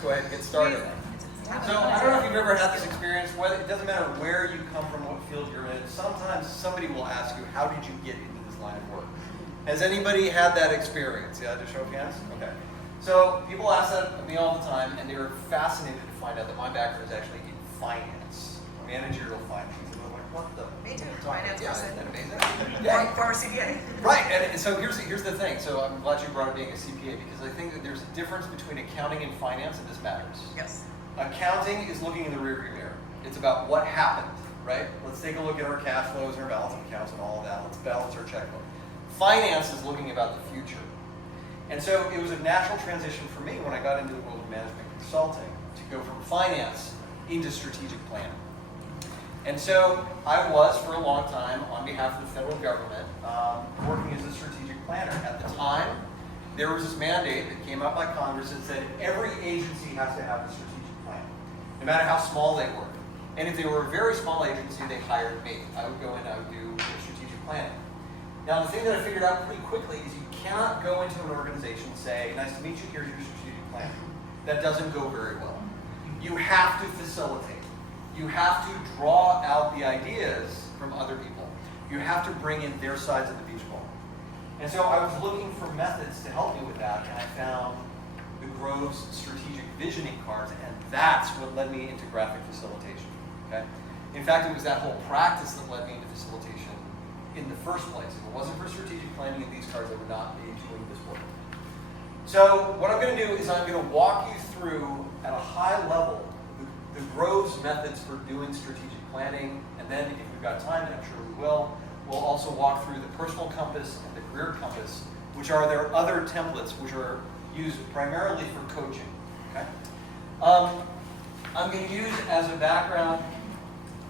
let's go ahead and get started. So I don't know if you've ever had this experience. It doesn't matter where you come from, what field you're in. Sometimes somebody will ask you, how did you get into this line of work? Has anybody had that experience? Yeah, just show of hands? Okay. So people ask that of me all the time, and they're fascinated to find out that my background is actually in finance, managerial finance. And they're like, what the? Me too, finance person. Isn't that amazing? Yeah. Former CPA. Right, and so here's the thing. So I'm glad you brought up being a CPA, because I think that there's a difference between accounting and finance, and this matters. Yes. Accounting is looking in the rearview mirror. It's about what happened, right? Let's take a look at our cash flows and our balance of accounts and all of that. Let's balance our checkbook. Finance is looking about the future. And so it was a natural transition for me when I got into the world of management consulting to go from finance into strategic planning. And so I was, for a long time, on behalf of the federal government, working as a strategic planner. At the time, there was this mandate that came up by Congress that said every agency has to have a strategic plan, no matter how small they were. And if they were a very small agency, they hired me. I would go in, I would do strategic planning. Now, the thing that I figured out pretty quickly is you cannot go into an organization and say, nice to meet you, here's your strategic plan. That doesn't go very well. You have to facilitate. You have to draw out the ideas from other people. You have to bring in their sides of the beach ball. And so I was looking for methods to help me with that, and I found the Groves strategic visioning cards, and that's what led me into graphic facilitation. Okay? In fact, it was that whole practice that led me into facilitation in the first place. If it wasn't for strategic planning and these cards, I would not be doing this work. So what I'm going to do is I'm going to walk you through, at a high level, the Groves methods for doing strategic planning, and then if we've got time, and I'm sure we will, we'll also walk through the personal compass and the career compass, which are their other templates, which are used primarily for coaching. Okay? I'm going to use as a background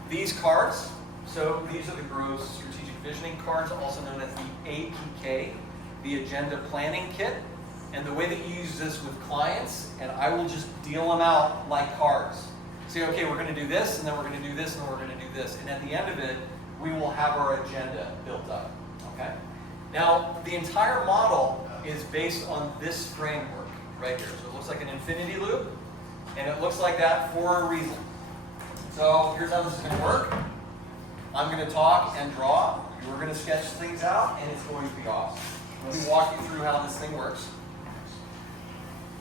these cards. So these are the Groves strategic visioning cards, also known as the APK, the Agenda Planning Kit. And the way that you use this with clients, and I will just deal them out like cards. Say, okay, we're going to do this, and then we're going to do this, and then we're going to do this. And at the end of it, we will have our agenda built up. Okay? Now, the entire model is based on this framework right here. So it looks like an infinity loop, and it looks like that for a reason. So here's how this is going to work. I'm going to talk and draw. You're going to sketch things out, and it's going to be awesome. Let me walk you through how this thing works.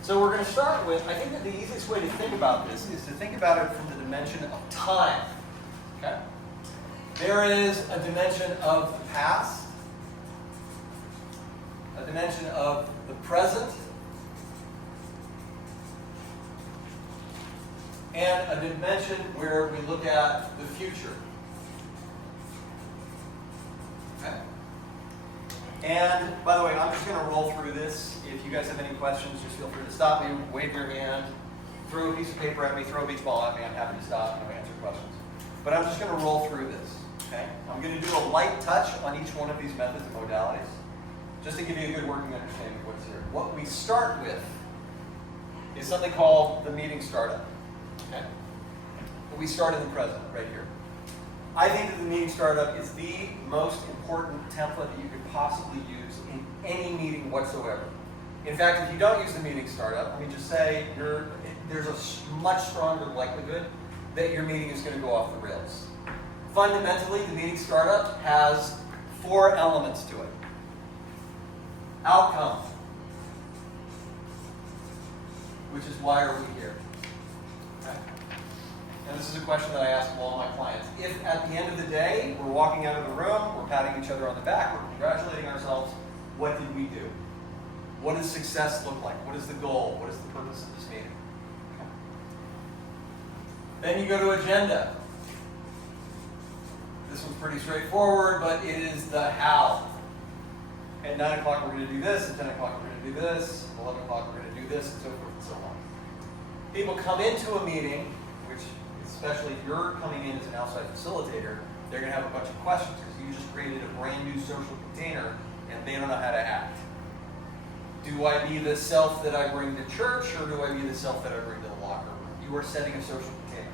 So we're going to start with, I think that the easiest way to think about this is to think about it from the dimension of time. Okay? There is a dimension of the past, a dimension of the present, and a dimension where we look at the future. Okay? And by the way, I'm just going to roll through this. If you guys have any questions, just feel free to stop me, wave your hand, throw a piece of paper at me, throw a beach ball at me. I'm happy to stop and answer questions. But I'm just going to roll through this. Okay? I'm going to do a light touch on each one of these methods and modalities, just to give you a good working understanding of what's here. What we start with is something called the meeting startup. Okay? We start in the present, right here. I think that the meeting startup is the most important template that you could possibly use in any meeting whatsoever. In fact, if you don't use the meeting startup, let me just say there's a much stronger likelihood that your meeting is going to go off the rails. Fundamentally, the meeting startup has 4 elements to it. Outcome, which is why are we here? Okay. And this is a question that I ask all my clients. If at the end of the day, we're walking out of the room, we're patting each other on the back, we're congratulating ourselves, what did we do? What does success look like? What is the goal? What is the purpose of this meeting? Okay. Then you go to agenda. This one's pretty straightforward, but it is the how. At 9 o'clock we're going to do this, at 10 o'clock we're going to do this, at 11 o'clock we're going to do this, and so forth and so on. People come into a meeting, which especially if you're coming in as an outside facilitator, they're going to have a bunch of questions because you just created a brand new social container and they don't know how to act. Do I be the self that I bring to church, or do I be the self that I bring to the locker room? You are setting a social container.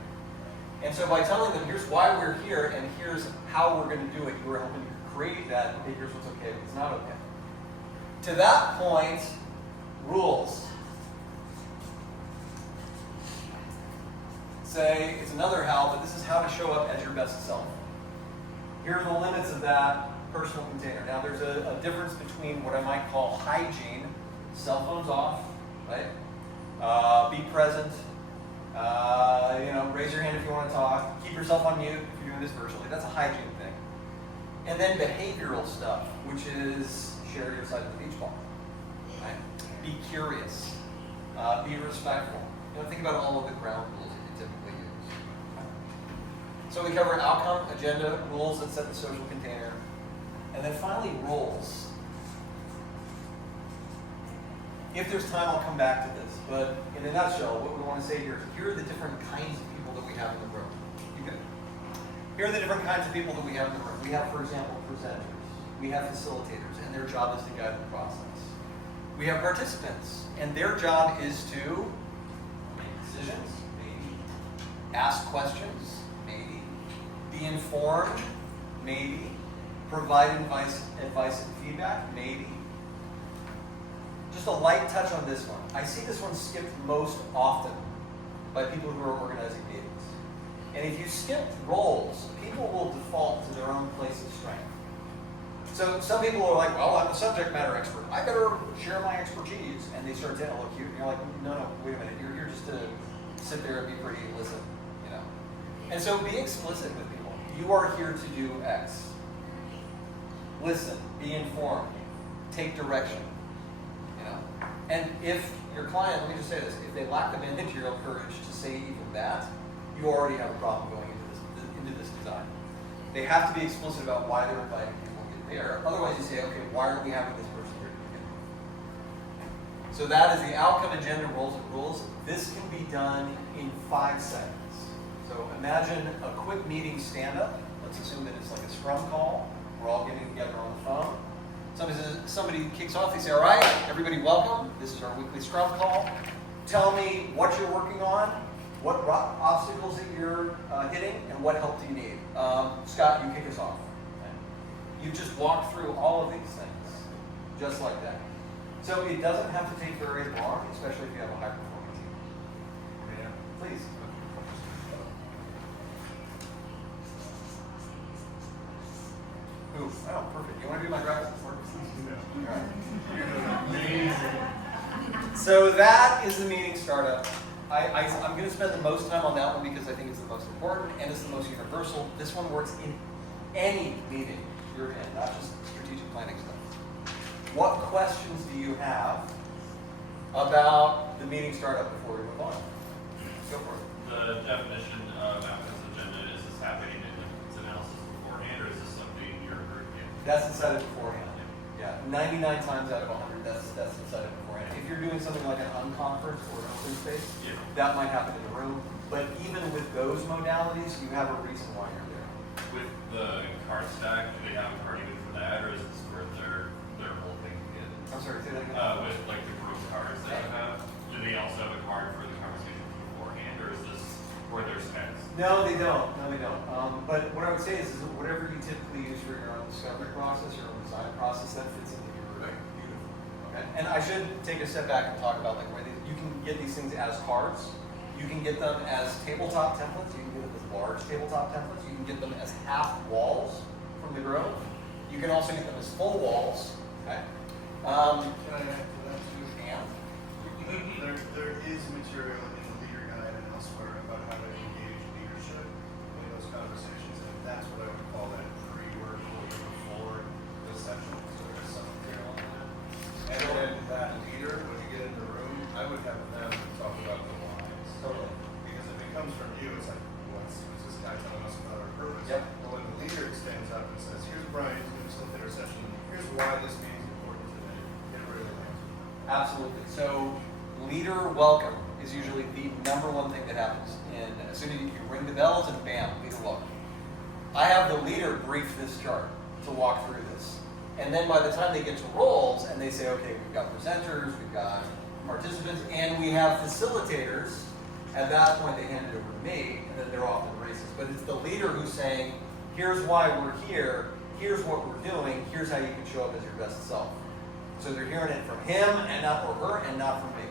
And so by telling them, here's why we're here, and here's how we're going to do it, you are helping to create that, okay, here's what's okay, what's not okay. To that point, rules. say, it's another how, but this is how to show up as your best self. Here are the limits of that personal container. Now there's a difference between what I might call hygiene, cell phones off, right? Be present, raise your hand if you want to talk, keep yourself on mute if you're doing this virtually. That's a hygiene thing. And then behavioral stuff, which is share your side of the beach ball, right? Be curious, be respectful. Think about all of the ground rules that you typically use. So we cover outcome, agenda, rules that set the social container, and then finally rules. If there's time, I'll come back to this, but in a nutshell, what we want to say here is here are the different kinds of people that we have in the room. Here are the different kinds of people that we have in the room. We have, for example, presenters. We have facilitators, and their job is to guide the process. We have participants, and their job is to make decisions, maybe. Ask questions, maybe. Be informed, maybe. Provide advice and feedback, maybe. Just a light touch on this one. I see this one skipped most often by people who are organizing meetings. And if you skip roles, people will default to their own place of strength. So some people are like, well, I'm a subject matter expert. I better share my expertise. And they start to elocute. And you're like, no, wait a minute. You're here just to sit there and be pretty and listen, And so be explicit with people. You are here to do X. Listen, be informed, take direction, And if your client, let me just say this, if they lack the managerial courage to say even that, you already have a problem going into this design. They have to be explicit about why they're inviting people to get there. Otherwise, you say, okay, why aren't we having this person here to begin with? So that is the outcome, agenda, roles, and rules. This can be done in 5 seconds. So imagine a quick meeting stand-up. Let's assume that it's like a scrum call. We're all getting together on the phone. Somebody kicks off, they say, all right, everybody welcome. This is our weekly scrum call. Tell me what you're working on, what obstacles that you're hitting, and what help do you need. Scott, you kick us off. Okay. You just walk through all of these things, just like that. So it doesn't have to take very long, especially if you have a high-performing team. Yeah. Please. Ooh, oh, perfect. You want to do my graphic work? No. All right. Amazing. So that is the meeting startup. I'm going to spend the most time on that one because I think it's the most important and it's the most universal. This one works in any meeting you're in, not just strategic planning stuff. What questions do you have about the meeting startup before we move on? Go for it. The definition of Ampersand agenda, is this happening in its analysis beforehand, or is this something you're grouping? That's decided beforehand. Yeah, 99 times out of 100, that's decided beforehand. If you're doing something like an unconference or an open space, that might happen in the room. But even with those modalities, you have a reason why you're there. With the card stack, do they have a card even for that, or is this where their whole thing is? I'm sorry, say that again. With like the group cards that you have, do they also have a card for the conversation beforehand, or is this where there's heads? No, they don't. But what I would say is whatever you typically use for your own discovery process, your own design process, that fits into your group. Beautiful. Okay. And I should take a step back and talk about like where you can get these things as cards. You can get them as tabletop templates. You can get them as large tabletop templates. You can get them as half walls from the grove. You can also get them as full walls. Okay. Can I add to that too? There is material in the leader guide and elsewhere about how to engage leadership in those conversations, and that's what I would call that pre-work or before the session. So there's some material on that. And then that leader, when you get in the room, I would have them talk about the whys. Totally. Because if it comes from you, it's like, what's this guy telling us about our purpose? Yep. But when the leader stands up and says, here's Brian's going to facilitate our session, here's why this meeting is important today, it really lands with them. Absolutely. So leader welcome is usually the number one thing that happens. And as soon as you ring the bells and bam, leader welcome. I have the leader brief this chart to walk through this. And then by the time they get to roles and they say, okay, we've got presenters, we've got participants, and we have facilitators, at that point they hand it over to me, and then they're off to the races. But it's the leader who's saying, here's why we're here, here's what we're doing, here's how you can show up as your best self. So they're hearing it from him and not or her and not from me.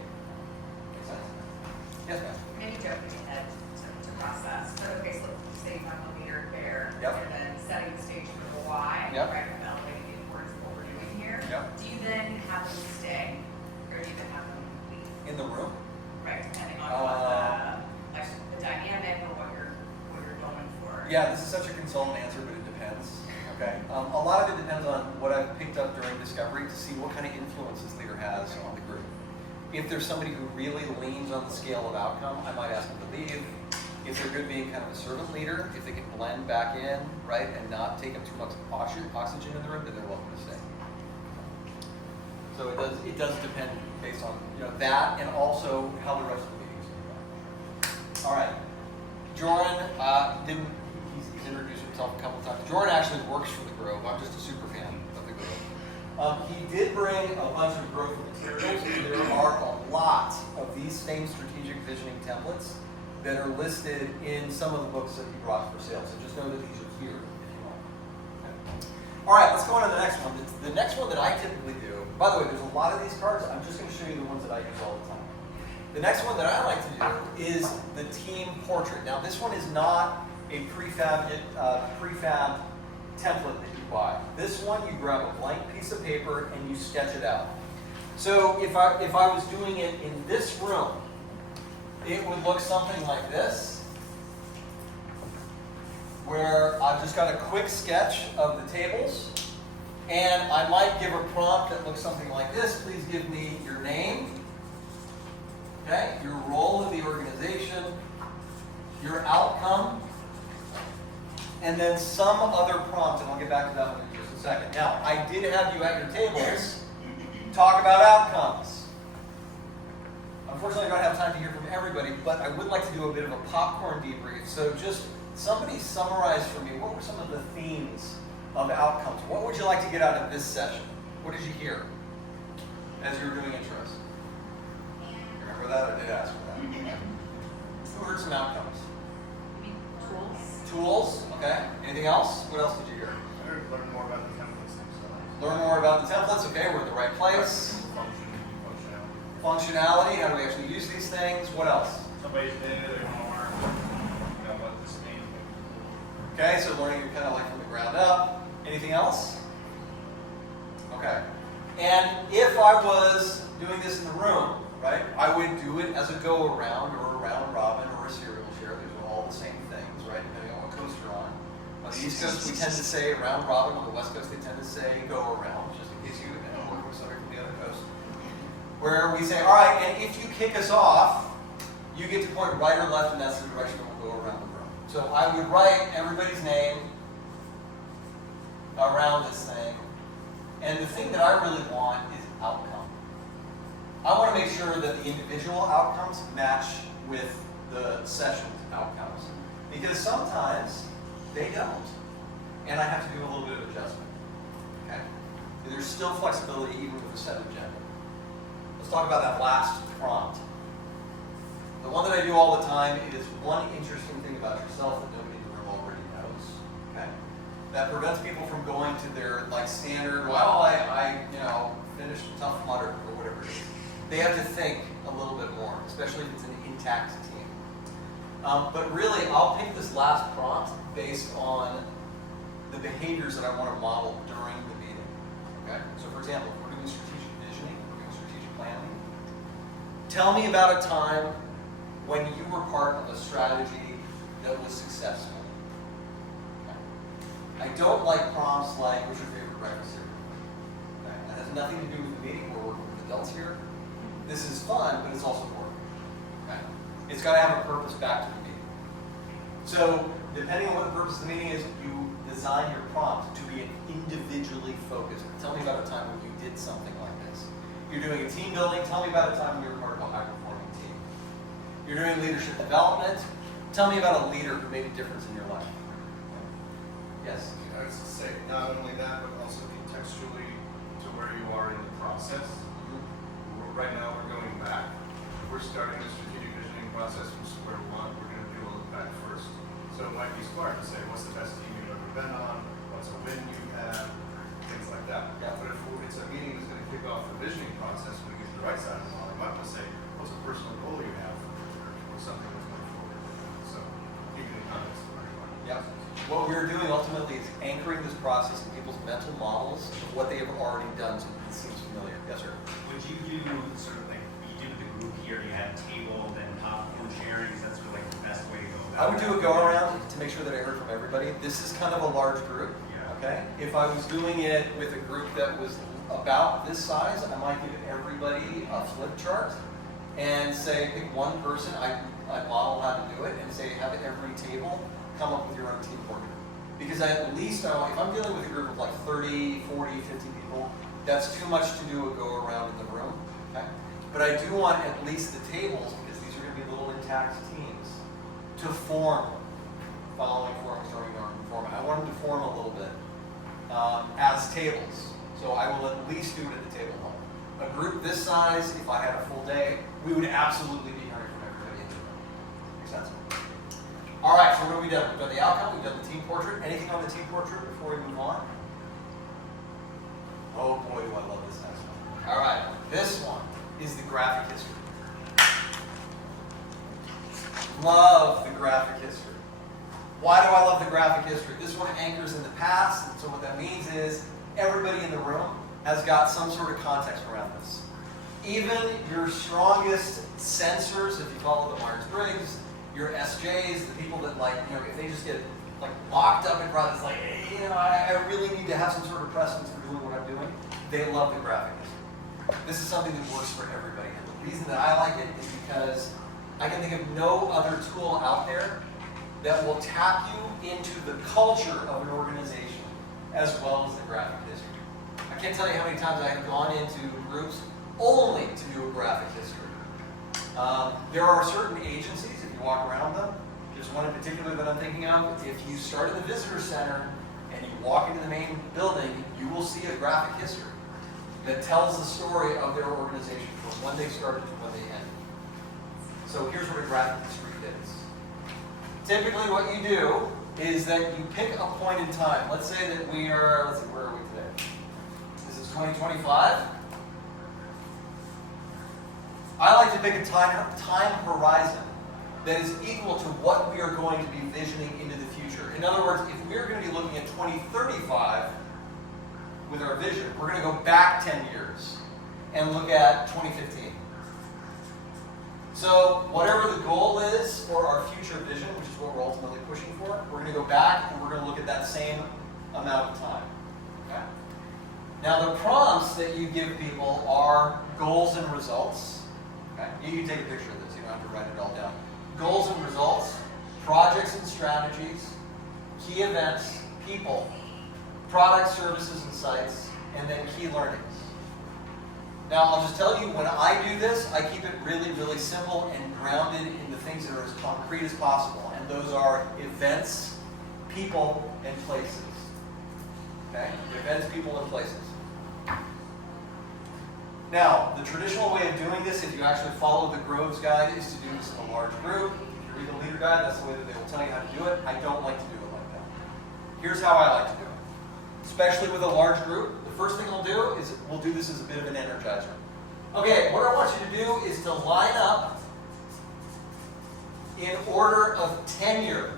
Make sense? Yes, ma'am. Maybe jumping ahead to in the room? Right, depending on what the dynamic or what you're going for. Yeah, this is such a consultant answer, but it depends. Okay. A lot of it depends on what I've picked up during discovery to see what kind of influence this leader has on the group. If there's somebody who really leans on the scale of outcome, I might ask them to leave. If they're good being kind of a servant leader, if they can blend back in, right, and not take them too much oxygen in the room, then they're welcome to stay. So it does depend based on that and also how the rest of the meetings go. All right. Jordan he's introduced himself a couple of times. Jordan actually works for the Grove. I'm just a super fan of the Grove. He did bring a bunch of growth materials. There are a lot of these same strategic visioning templates that are listed in some of the books that he brought for sale. So just know that these are here if you want. Okay. All right, let's go on to the next one. The next one that I typically do, by the way, there's a lot of these cards. I'm just going to show you the ones that I use all the time. The next one that I like to do is the team portrait. Now, this one is not a prefab template that you buy. This one, you grab a blank piece of paper and you sketch it out. So if I was doing it in this room, it would look something like this, where I've just got a quick sketch of the tables, and I might give a prompt that looks something like this. Please give me your name, okay, your role in the organization, your outcome, and then some other prompt, and I'll get back to that one in just a second. Now, I did have you at your tables talk about outcomes. Unfortunately, I don't have time to hear from everybody, but I would like to do a bit of a popcorn debrief. So just somebody summarize for me, what were some of the themes of outcomes? What would you like to get out of this session? What did you hear as you were doing intros? Remember that? I did ask for that. Who heard some outcomes? Tools. Tools, okay. Anything else? What else did you hear? I heard learn more about the templates themselves. Learn more about the templates, okay, we're in the right place. Functionality. Functionality, how do we actually use these things? What else? Somebody's did their homework, what this means. Okay, so learning it kind of like from the ground up. Anything else? Okay. And if I was doing this in the room, right, I would do it as a go-around or a round robin or a serial share. These are all the same things, right, depending on what coast you're on. On the East Coast, we tend to say round robin. On the West Coast, they tend to say go-around, just in case you work with somebody from the other coast. Where we say, all right, and if you kick us off, you get to point right or left, and that's the direction that we'll go around the room. So I would write everybody's name around this thing. And the thing that I really want is outcome. I want to make sure that the individual outcomes match with the session's outcomes. Because sometimes they don't. And I have to do a little bit of adjustment. Okay? There's still flexibility even with a set agenda. Let's talk about that last prompt. The one that I do all the time is one interesting thing about yourself that nobody in the room already knows. Okay? That prevents people from going to their standard, well, I finished a tough mutter or whatever it is. They have to think a little bit more, especially if it's an intact team. But really, I'll pick this last prompt based on the behaviors that I want to model during the meeting. Okay? So for example, if we're doing strategic visioning, we're doing strategic planning. Tell me about a time when you were part of a strategy that was successful. Okay? I don't like prompts like, what's your favorite breakfast cereal? Okay? That has nothing to do with the meeting. We're working with adults here. This is fun, but it's also work. Okay? It's got to have a purpose back to the meeting. So, depending on what the purpose of the meeting is, you design your prompt to be individually focused. Tell me about a time when you did something like this. You're doing a team building. Tell me about a time when you were part of a high-performing team. You're doing leadership development. Tell me about a leader who made a difference in your life. Yes? I was to say, not only that, but also contextually to where you are in the process. Right now, we're going back. We're starting the strategic visioning process from square one. We're going to do a look back first. So it might be smart to say, what's the best team you've ever been on? What's a win you've had? Things like that. Yeah. But if it's a meeting that's going to kick off the visioning process when we get to the right side of the line, I might want to say, what's a personal goal you have for the church or something that's going forward? So keep it in context of where you are. Yeah. What we're doing ultimately is anchoring this process in people's mental models of what they have already done so it seems familiar. Yes, sir? Would you do sort of like you did with the group here, that table, then popcorn sharing, that's really like the best way to go about it. I would do a go around to make sure that I heard from everybody. This is kind of a large group, Yeah. okay? If I was doing it with a group that was about this size, I might give everybody a flip chart and say, pick one person, I model how to do it, and say, have every table come up with your own team portrait. Because I at least know, if I'm dealing with a group of like 30, 40, 50 people, that's too much to do a go around in the room, okay? But I do want at least the tables, because these are going to be little intact teams, to form following forming, starting arm forming. I want them to form a little bit as tables. So I will at least do it at the table level. A group this size, if I had a full day, we would absolutely be hearing from everybody in the room. Makes sense? All right, so what have we done? We've done the outcome, we've done the team portrait. Anything on the team portrait before we move on? Oh boy, do I love this next one. All right, this one is the graphic history. Love the graphic history. Why do I love the graphic history? This one anchors in the past, and so what that means is everybody in the room has got some sort of context around this. Even your strongest sensors, if you follow the Myers-Briggs, your SJs, the people that like, you know, if they just get like locked up in projects like, hey, you know, I really need to have some sort of precedence for doing what I'm doing, they love the graphic history. This is something that works for everybody. And the reason that I like it is because I can think of no other tool out there that will tap you into the culture of an organization as well as the graphic history. I can't tell you how many times I have gone into groups only to do a graphic history. There are certain agencies, if you walk around them, there's one in particular that I'm thinking of. If you start in the visitor center and you walk into the main building, you will see a graphic history that tells the story of their organization from when they started to when they ended. So here's what a graphic history is. Typically what you do is that you pick a point in time. Let's say that we are, let's see, where are we today? This is 2025. I like to pick a time horizon that is equal to what we are going to be visioning into the future. In other words, if we're going to be looking at 2035 with our vision, we're going to go back 10 years and look at 2015. So whatever the goal is for our future vision, which is what we're ultimately pushing for, we're going to go back and we're going to look at that same amount of time. Okay? Now the prompts that you give people are goals and results. Okay? You can take a picture of this, you don't have to write it all down. Goals and results, projects and strategies, key events, people, products, services, and sites, and then key learnings. Now, I'll just tell you, when I do this, I keep it really, really simple and grounded in the things that are as concrete as possible. And those are events, people, and places. Okay? Events, people, and places. Now, the traditional way of doing this, if you actually follow the Groves Guide, is to do this in a large group. If you read the Leader Guide, that's the way that they will tell you how to do it. I don't like to do it like that. Here's how I like to do it. Especially with a large group, the first thing I'll do is we'll do this as a bit of an energizer. Okay, what I want you to do is to line up in order of tenure.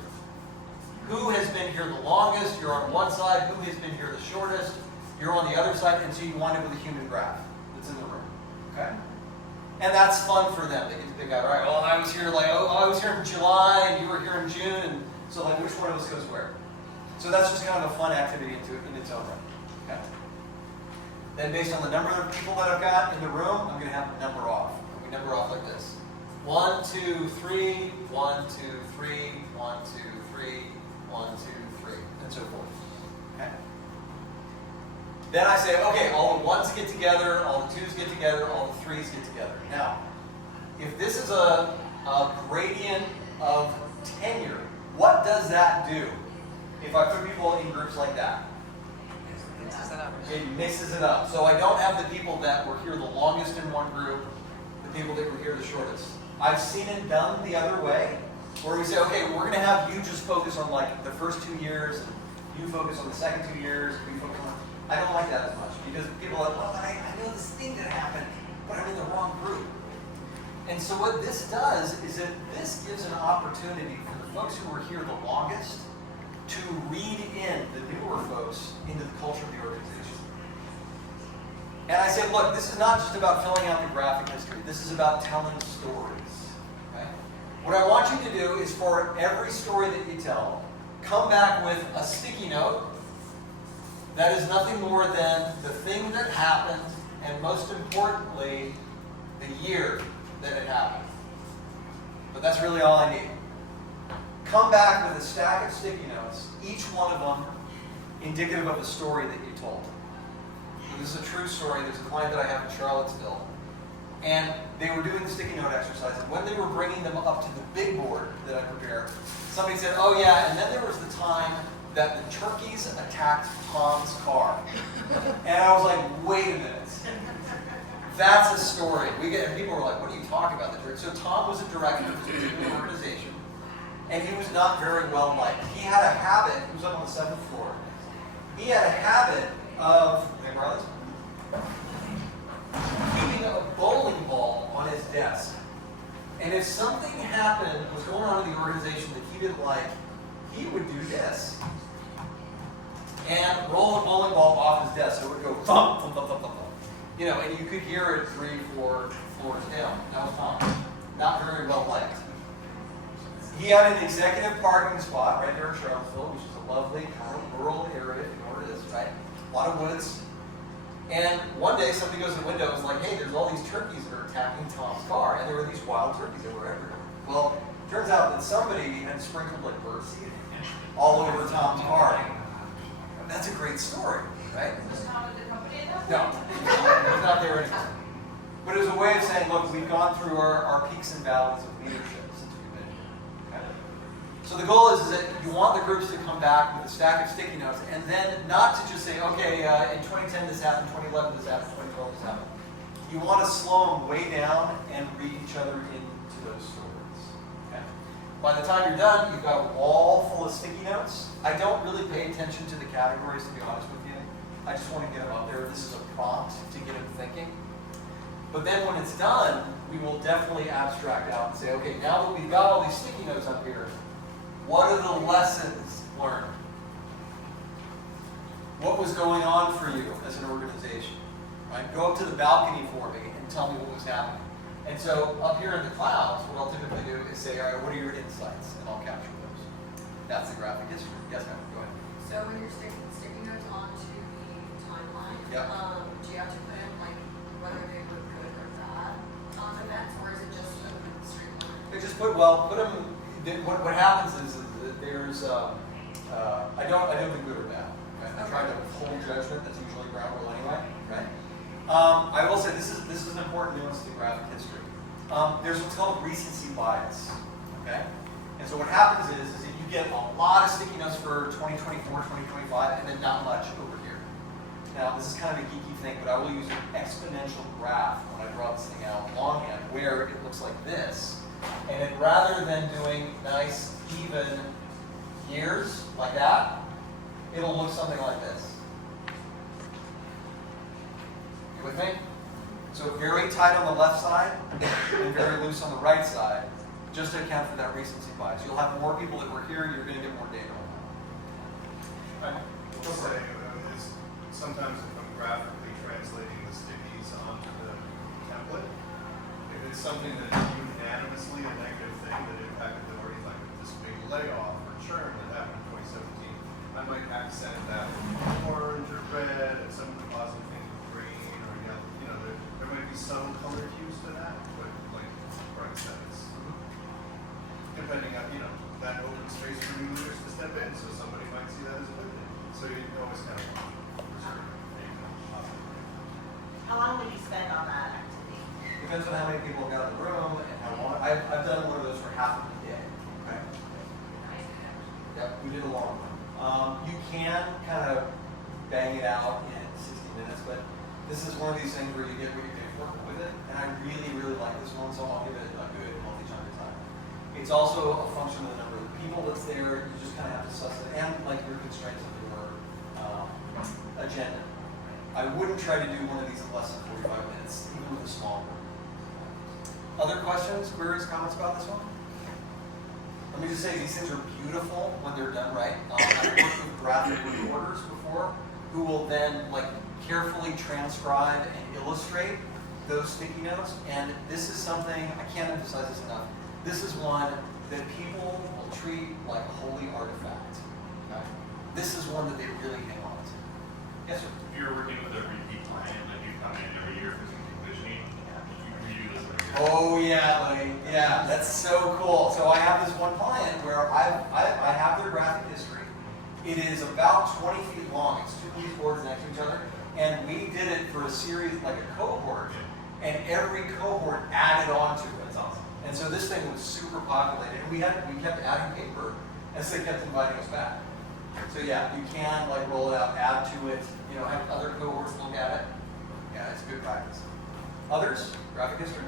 Who has been here the longest? You're on one side. Who has been here the shortest? You're on the other side, and so you wind up with a human graph that's in the room. Okay? And that's fun for them. They get to pick out, all right, well, I was here I was here in July, and you were here in June, and so like which one of us goes where? So that's just kind of a fun activity in its own right. Okay? Then based on the number of people that I've got in the room, I'm going to have them number off. We number off like this. 1, 2, 3, 1, 2, 3, 1, 2, 3, 1, 2, 3, and so forth. Okay? Then I say, okay, all the 1s get together, all the 2s get together, all the 3s get together. Now, if this is a gradient of tenure, what does that do? If I put people in groups like that, it mixes it up. So I don't have the people that were here the longest in one group, the people that were here the shortest. I've seen it done the other way, where we say, okay, we're going to have you just focus on like the first 2 years, and you focus on the second 2 years, we focus on. I don't like that as much because people are like, well, I know this thing that happened, but I'm in the wrong group. And so what this does is that this gives an opportunity for the folks who were here the longest to read in the newer folks into the culture of the organization. And I say, look, this is not just about filling out the graphic history. This is about telling stories. Okay? What I want you to do is for every story that you tell, come back with a sticky note that is nothing more than the thing that happened, and most importantly, the year that it happened. But that's really all I need. Come back with a stack of sticky notes, each one of them indicative of a story that you told. This is a true story. There's a client that I have in Charlottesville, and they were doing the sticky note exercise, and when they were bringing them up to the big board that I prepared, somebody said, oh yeah, and then there was the time that the turkeys attacked Tom's car. And I was like, wait a minute. That's a story. And people were like, what are you talking about? So Tom was a director of this particular organization, and he was not very well liked. He had a habit, he was up on the 7th floor, he had a habit of, keeping a bowling ball on his desk. And if something happened, was going on in the organization that he didn't like, he would do this. And roll a bowling ball off his desk, so it would go thump, thump, thump, thump, thump. You know, and you could hear it 3, 4 floors down. That was Tom. Not very well liked. He had an executive parking spot right there in Charlottesville, which is a lovely kind of rural area, if you know where it is, right? A lot of woods. And one day somebody goes to the window and is like, hey, there's all these turkeys that are attacking Tom's car. And there were these wild turkeys that were everywhere. Well, it turns out that somebody had sprinkled like birdseed all over Tom's car. That's a great story, right? Was Tom with the company enough? No, he's not there anymore. But it was a way of saying, look, we've gone through our peaks and valleys of leadership since we've been here. Okay? So the goal is that you want the groups to come back with a stack of sticky notes, and then not to just say, okay, in 2010 this happened, 2011 this happened, 2012 this happened. You want to slow them way down and read each other into those stories. Okay? By the time you're done, you've got a wall full of sticky notes. I don't really pay attention to the categories, to be honest with you. I just want to get them up there. This is a prompt to get them thinking. But then when it's done, we will definitely abstract out and say, okay, now that we've got all these sticky notes up here, what are the lessons learned? What was going on for you as an organization? Right? Go up to the balcony for me and tell me what was happening. And so up here in the clouds, what I'll typically do is say, all right, what are your insights? And I'll capture those. That's the graphic history. Yes, ma'am, go ahead. So when you're sticking notes onto the timeline, Yep. Do you have to put in like whether they were good or bad events, or is it just a straight line? They just put them. What happens is that there's I don't do good or bad. Okay? I'm trying to hold judgment. That's usually ground rule anyway, right? I will say this is an important nuance to graphic history. There's what's called recency bias. Okay, and so what happens is that you get a lot of sticky notes for 2024, 2025, and then not much over here. Now this is kind of a geeky thing, but I will use an exponential graph when I draw this thing out longhand, where it looks like this. And then rather than doing nice, even years like that, it'll look something like this. You with me? So very tight on the left side and very loose on the right side, just to account for that recency bias. You'll have more people that were here, you're going to get more data on that. Right. I'll say is sometimes if I'm graphically translating the stickies onto the template, if it's something that is unanimously a negative thing that impacted the already like this big layoff or churn that happened in 2017, I might accent that with orange or red and some of the positive things with green or yellow. You know, there might be some color cues to that, but like Brian said, it's depending on, you know, that open space for new leaders to step in, so somebody might see that as a good thing. So you always kind of reserve positive. How long would you spend on that activity? Depends on how many people got in the room and how long. I've done one of those for half of the day. Okay. Yep, we did a long one. You can kind of bang it out in 60 minutes, but this is one of these things where you get what you get for with it. And I really, really like this one, so I'll give it a good multi-chunk of time. It's also a function of the number of people that's there. You just kind of have to suss it, and like your constraints of your agenda. I wouldn't try to do one of these in less than 45 minutes, even with a small group. Other questions, queries, comments about this one? Let me just say, these things are beautiful when they're done right. I've worked with graphic reporters before who will then like carefully transcribe and illustrate those sticky notes. And this is something, I can't emphasize this enough, this is one that people will treat like a holy artifact. Okay? This is one that they really hang on to. Yes, sir? If you're working with a repeat client, like you come in every year for some commissioning, you do this like Oh yeah, buddy. Yeah, that's so cool. So I have this one client where I have their graphic history. It is about 20 feet long. It's two piece boards next to each other. And we did it for a series, like a cohort, and every cohort added on to it. That's awesome. And so this thing was super populated. And we kept adding paper as they kept inviting us back. So yeah, you can like roll it out, add to it, you know, have other cohorts look at it. Yeah, it's good practice. Others? Graphic history?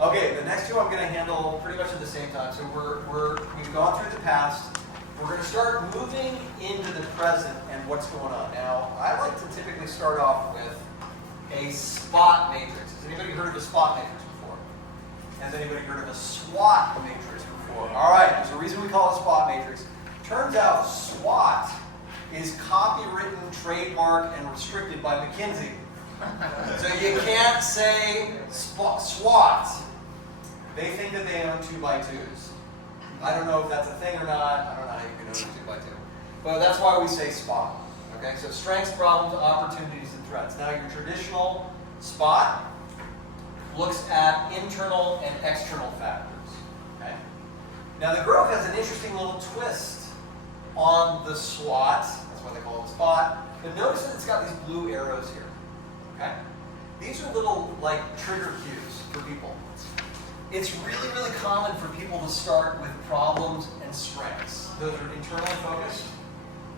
Okay, the next two I'm going to handle pretty much at the same time. So we've gone through the past. We're going to start moving into the present and what's going on. Now, I like to typically start off with a spot matrix. Has anybody heard of a spot matrix before? Has anybody heard of a SWOT matrix before? All right, there's a reason we call it a spot matrix. Turns out SWOT is copywritten, trademarked, and restricted by McKinsey. So you can't say SWOT. They think that they own 2x2s. I don't know if that's a thing or not. I don't know how you can own a 2x2. But that's why we say SPOT. Okay, so strengths, problems, opportunities, and threats. Now your traditional SPOT looks at internal and external factors. Okay. Now the Grove has an interesting little twist on the SWOT. That's why they call it a SPOT. But notice that it's got these blue arrows here. Okay? These are little like trigger cues for people. It's really, really common for people to start with problems and strengths. Those are internally focused.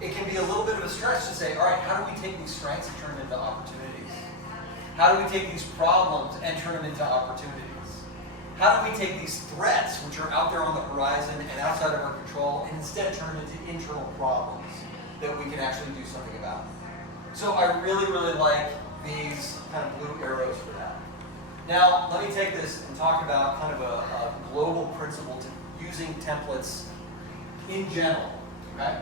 It can be a little bit of a stretch to say, all right, how do we take these strengths and turn them into opportunities? How do we take these problems and turn them into opportunities? How do we take these threats, which are out there on the horizon and outside of our control, and instead turn them into internal problems that we can actually do something about? So I really, really like these kind of blue arrows for that. Now, let me take this and talk about kind of a global principle to using templates in general, okay?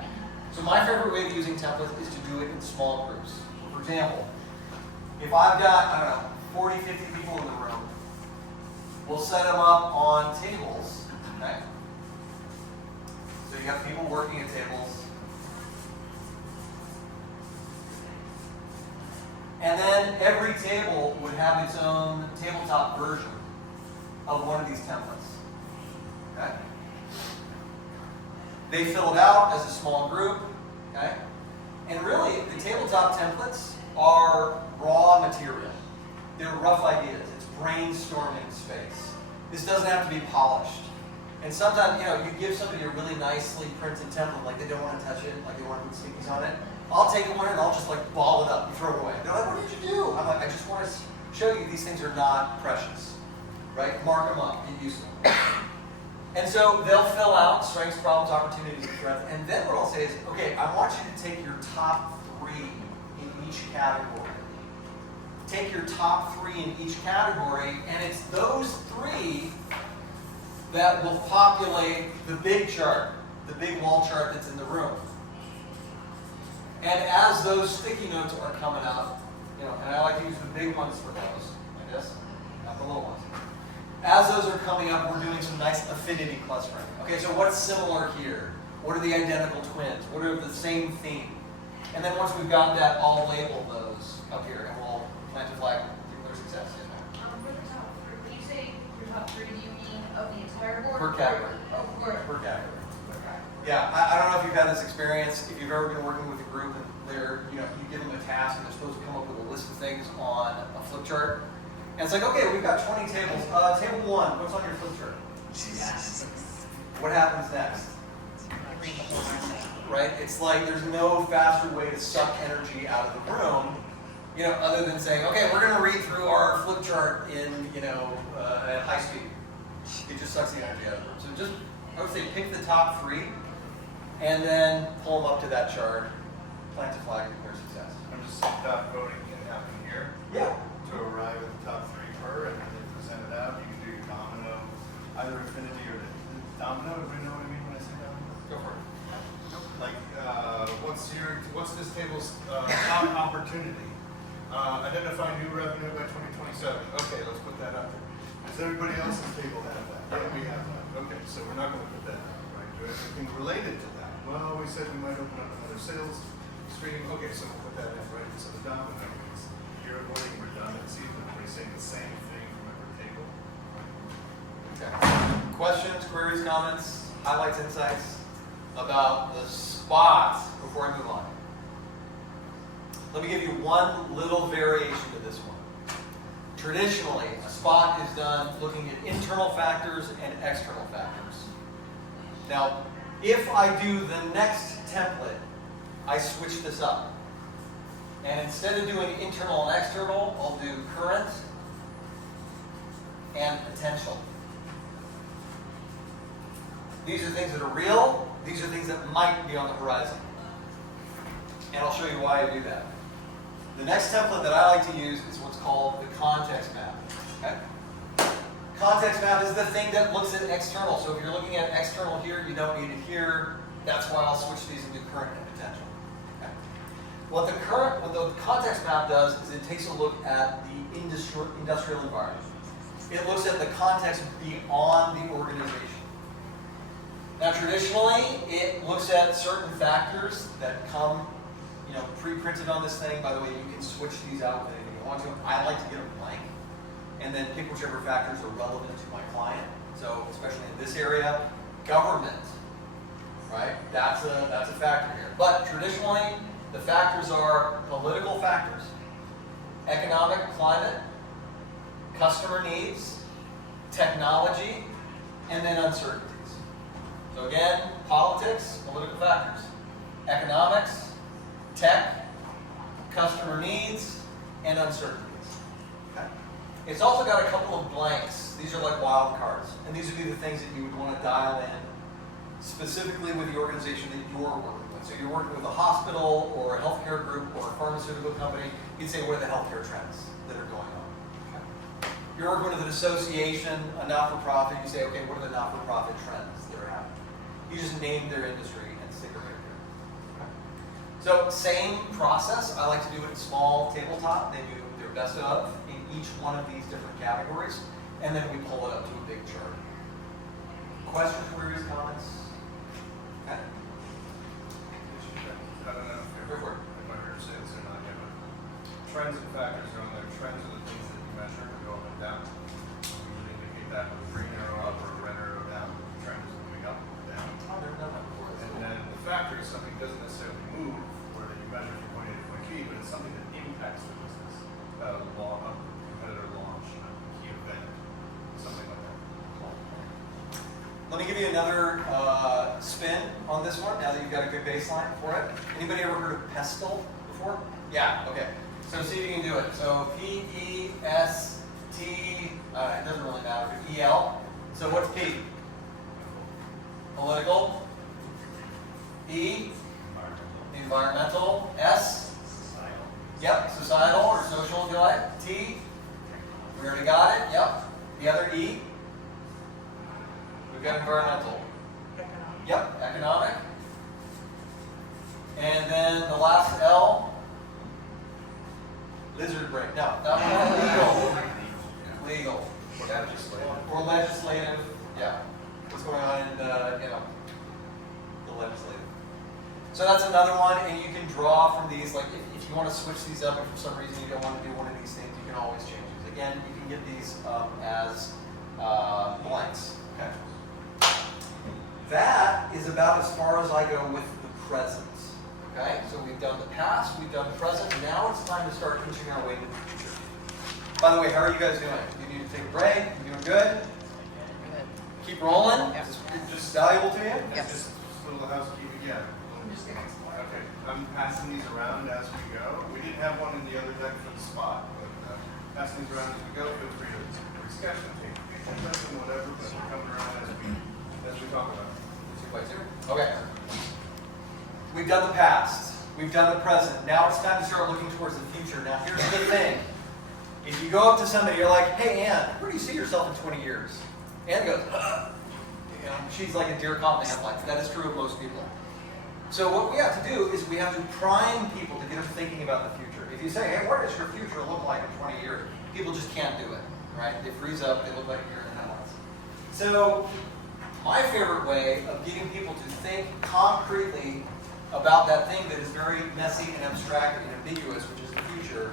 So my favorite way of using templates is to do it in small groups. For example, if I've got, I don't know, 40, 50 people in the room, we'll set them up on tables, okay? So you have people working at tables. And then every table would have its own tabletop version of one of these templates. Okay? They fill it out as a small group. Okay? And really, the tabletop templates are raw material. They're rough ideas. It's brainstorming space. This doesn't have to be polished. And sometimes, you give somebody a really nicely printed template, like they don't want to touch it, like they want to put stickies on it. I'll take one and I'll just ball it up and throw it away. They're like, what did you do? I'm like, I just want to show you these things are not precious, right? Mark them up, get used to them. And so they'll fill out strengths, problems, opportunities, and threats. And then what I'll say is, okay, I want you to take your top 3 in each category. Take your top 3 in each category, and it's those 3 that will populate the big chart, the big wall chart that's in the room. And as those sticky notes are coming up, and I like to use the big ones for those, like this, not the little ones. As those are coming up, we're doing some nice affinity clustering. Okay, so what's similar here? What are the identical twins? What are the same theme? And then once we've got that, I'll label those up here, and we'll plant a flag for their success. For the top 3, when you say your top 3, do you mean of the entire board? Per category. Per category. Yeah, I don't know if you've had this experience, if you've ever been working with a group and you give them a task and they're supposed to come up with a list of things on a flip chart. And it's like, okay, we've got 20 tables. Table 1, what's on your flip chart? What happens next? Right? It's like there's no faster way to suck energy out of the room, other than saying, okay, we're going to read through our flip chart in, at high speed. It just sucks the energy out of the room. So I would say pick the top 3 and then pull them up to that chart, plant a flag, and their success. I'm just saying that voting can happen here. Yeah. To arrive at the top 3 per, and then they present it out. You can do your domino, either affinity or domino. Everybody know what I mean when I say domino? Go for it. Like, what's this table's top spot opportunity. Identify new revenue by 2027. Okay, let's put that up there. Does everybody else's table have that? Yeah, we have that. Okay, so we're not going to put that up, right? Do anything related to that? Well, we said we might open up another sales stream. Okay, so we'll put that in, right? So the domino is you're avoiding redundancy, but we're saying the same thing from every table. Okay. Questions, queries, comments, highlights, insights about the spots before I move on? Let me give you one little variation to this one. Traditionally, a spot is done looking at internal factors and external factors. Now, if I do the next template, I switch this up. And instead of doing internal and external, I'll do current and potential. These are things that are real. These are things that might be on the horizon. And I'll show you why I do that. The next template that I like to use is what's called the context map. Okay? Context map is the thing that looks at external. So if you're looking at external here, you don't need it here. That's why I'll switch these into current and potential. Okay? What the context map does is it takes a look at the industrial environment. It looks at the context beyond the organization. Now, traditionally, it looks at certain factors that come, pre-printed on this thing. By the way, you can switch these out with anything you want to. I like to get them blank, and then pick whichever factors are relevant to my client. So, especially in this area, government, right? That's a factor here. But traditionally, the factors are political factors, economic climate, customer needs, technology, and then uncertainties. So again, politics, political factors, economics, tech, customer needs, and uncertainties. Okay. It's also got a couple of blanks. These are like wild cards, and these would be the things that you would want to dial in specifically with the organization that you're working with. So you're working with a hospital or a healthcare group or a pharmaceutical company, you'd say, what are the healthcare trends that are going on? Okay. You're working with an association, a not-for-profit, you say, okay, what are the not-for-profit trends that are happening? You just name their industry and stick it right here. Okay. So same process. I like to do it in small tabletop. They do their best of in each one of these different categories, and then we pull it up to a big chart. Questions, queries, comments? Okay. I don't know if I heard say this or not yet, but trends and factors are on there. Trends are the things that you measure and go up and down. You usually indicate that with a green arrow up or a red arrow down. The trend is moving up or down. Oh, never done that before. And then the factor is something that doesn't necessarily move, where you measure from point A to point B, but it's something that impacts the business. A competitor launch, a key event, something like that. Let me give you another spin on this one, now that you've got a good baseline for it. Anybody ever heard of pestle before? Yeah, okay. So see if you can do it. So P-E-S-T, it doesn't really matter, but E-L. So what's P? Political. E? Environmental. S? Societal. Yep, societal or social if you like. T? We already got it, yep. The other E? We've got environmental. Economic. Yep, economic. And then the last L? Lizard brain. No, that one. Legal. Or legislative. Yeah. What's going on in the legislative. So that's another one, and you can draw from these, like if you want to switch these up, if for some reason you don't want to do one of these things, you can always change these. Again, you can get these as blanks. Okay. That is about as far as I go with the present. Okay, so we've done the past, we've done the present, now it's time to start inching our way to the future. By the way, how are you guys doing? Do you need to take a break? You doing good? Keep rolling? Is this valuable to you? It's just a little housekeeping, yeah. Okay, I'm passing these around as we go. We didn't have one in the other deck for the spot, but passing these around as we go. Feel free to discuss and take pictures and whatever, but we're coming around as we talk about it. Okay. We've done the past. We've done the present. Now it's time to start looking towards the future. Now here's the thing. If you go up to somebody, you're like, hey, Ann, where do you see yourself in 20 years? Ann goes, she's like a deer caught in the headlights. That is true of most people. So what we have to do is we have to prime people to get them thinking about the future. If you say, hey, what does your future look like in 20 years? People just can't do it, right? They freeze up, they look like a year in the headlights. So my favorite way of getting people to think concretely about that thing that is very messy and abstract and ambiguous, which is the future,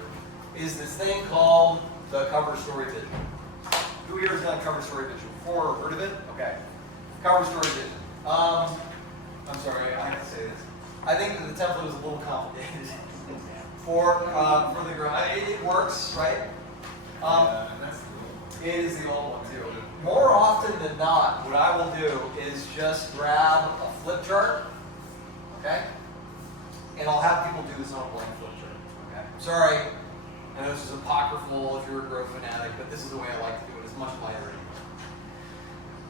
is this thing called the cover story vision. Who here has done a cover story vision before or heard of it? Okay. Cover story vision. I'm sorry, I have to say this. I think that the template is a little complicated for the girl. It works, right? That's cool. It is the old one too. More often than not, what I will do is just grab a flip chart, okay? And I'll have people do this on a blank flip chart, okay? Sorry, I know this is apocryphal if you're a growth fanatic, but this is the way I like to do it. It's much lighter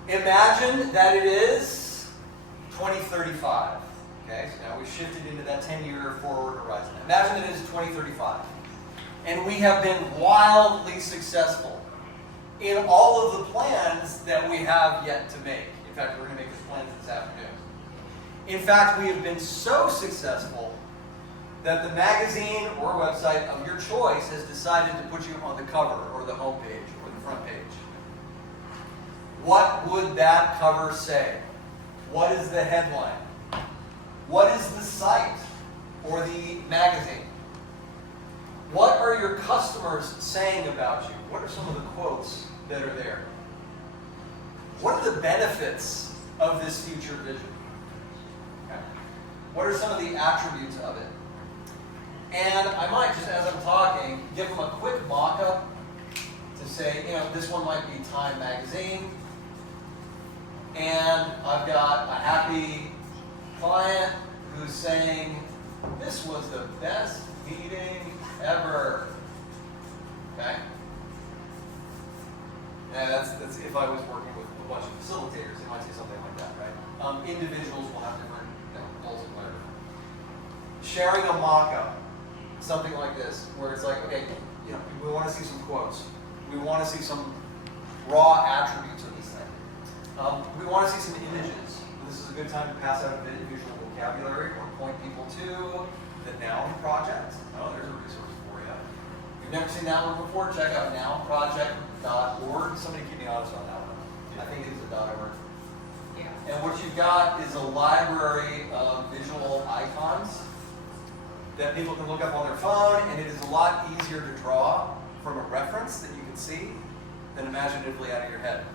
anyway. Imagine that it is 2035, okay? So now we've shifted into that 10-year forward horizon. Imagine that it is 2035. And we have been wildly successful in all of the plans that we have yet to make. In fact, we're going to make those plans this afternoon. In fact, we have been so successful that the magazine or website of your choice has decided to put you on the cover or the home page or the front page. What would that cover say? What is the headline? What is the site or the magazine? What are your customers saying about you? What are some of the quotes that are there? What are the benefits of this future vision? Okay. What are some of the attributes of it? And I might, just as I'm talking, give them a quick mock-up to say, this one might be Time Magazine. And I've got a happy client who's saying, this was the best meeting ever. Okay? And that's if I was working with a bunch of facilitators, they might say something like that, right? Individuals will have different goals and whatever. Sharing a mock-up, something like this, where it's like, okay, we want to see some quotes. We want to see some raw attributes of this thing. We want to see some images. This is a good time to pass out a bit of visual vocabulary or point people to the Noun Project. Oh, there's a resource for you. If you've never seen that one before, check out nounproject.org. Somebody keep me honest on that one. I think it's a .org. Yeah. And what you've got is a library of visual icons that people can look up on their phone, and it is a lot easier to draw from a reference that you can see than imaginatively out of your head.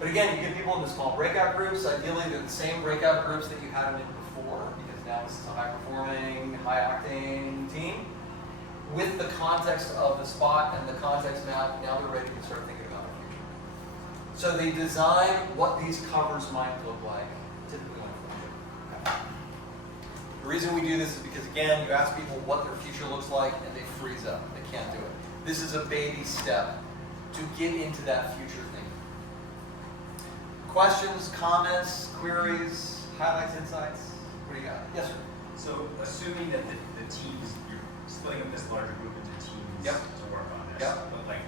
But again, you get people into small breakout groups. Ideally, they're the same breakout groups that you had them in before, because now this is a high-performing, high-octane team. With the context of the spot and the context map, now they're ready to start thinking about the future. So they design what these covers might look like, typically on a flip chart. The reason we do this is because, again, you ask people what their future looks like, and they freeze up. They can't do it. This is a baby step to get into that future thing. Questions, comments, queries, highlights, insights? What do you got? Yes, sir. So assuming that the teams, you're splitting up this larger group into teams Yep. to work on this. Yep. But like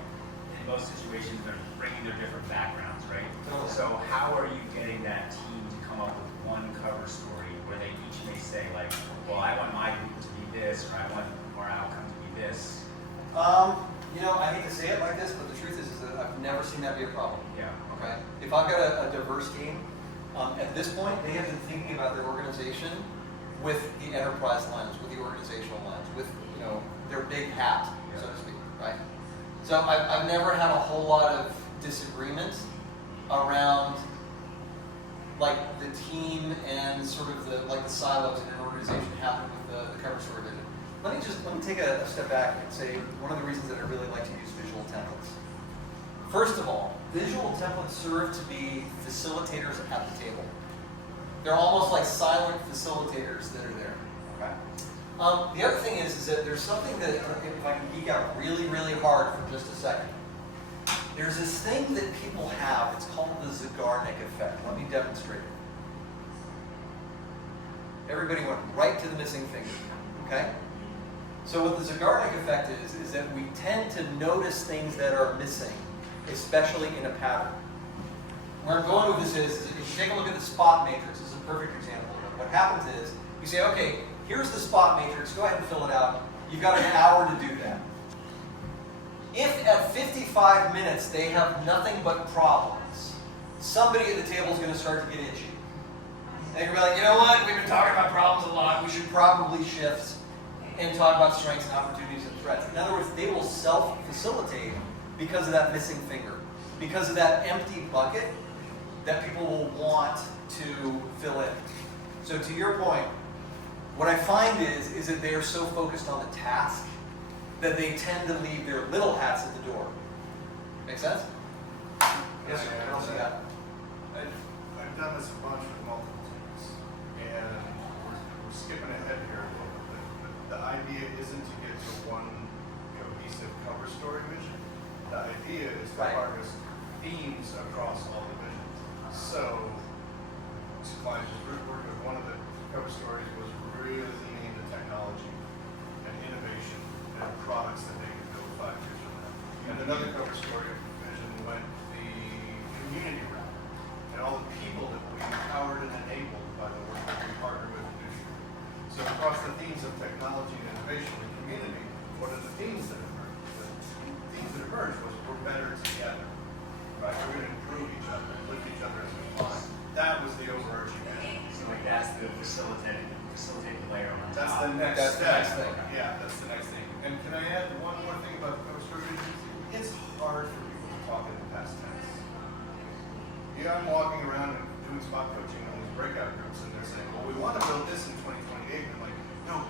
in most situations, they're bringing their different backgrounds, right? Totally. So how are you getting that team to come up with one cover story where they each may say like, well, I want my group to be this, or I want our outcome to be this? I hate to say it like this, but the truth is that I've never seen that be a problem. Yeah. Okay. If I've got a diverse team, at this point, they have been thinking about their organization with the enterprise lens, with the organizational lens, with their big hat, so to speak, right? So I've never had a whole lot of disagreement around like the team and sort of the silos in an organization happen with the cover story vision. Let me take a step back and say one of the reasons that I really like to use visual templates. First of all, visual templates serve to be facilitators at the table. They're almost like silent facilitators that are there. Okay. The other thing is that there's something that, if I can geek out really, really hard for just a second, there's this thing that people have. It's called the Zeigarnik effect. Let me demonstrate it. Everybody went right to the missing finger. Okay. So what the Zeigarnik effect is that we tend to notice things that are missing, especially in a pattern. Where I'm going with this is if you take a look at the spot matrix, this is a perfect example of it. What happens is, you say, okay, here's the spot matrix, go ahead and fill it out. You've got an hour to do that. If at 55 minutes they have nothing but problems, somebody at the table is going to start to get itchy. They're going to be like, you know what, we've been talking about problems a lot, we should probably shift and talk about strengths and opportunities and threats. In other words, they will self-facilitate because of that missing finger, because of that empty bucket that people will want to fill in. So to your point, what I find is that they are so focused on the task that they tend to leave their little hats at the door. Make sense? Yes, sir. What else you got? I've done this a bunch with multiple teams, and we're skipping ahead here a little bit. But the idea isn't to get to one cohesive cover story vision. The idea is to harvest themes across all the visions. So, clients just worked with one of the cover stories was really leaning into technology and innovation and products that they could build 5 years from now. And another cover story vision went the community route and all the people that we empowered and enabled by the work that we partner with industry. So across the themes of technology and innovation and community, what are the themes that emerged? The themes that emerged was we're better together, right? We're going to improve each other, lift each other as we climb. That was the overarching vision. So like that's the facilitating layer on top. That's the next That's the step. next thing. Yeah, that's the next thing. And can I add one more thing about cover story vision? It's hard for people to talk in the past tense. Yeah, I'm walking around and doing spot coaching on these breakout groups, and they're saying, well, we want to build this in 2028. And I'm like, no,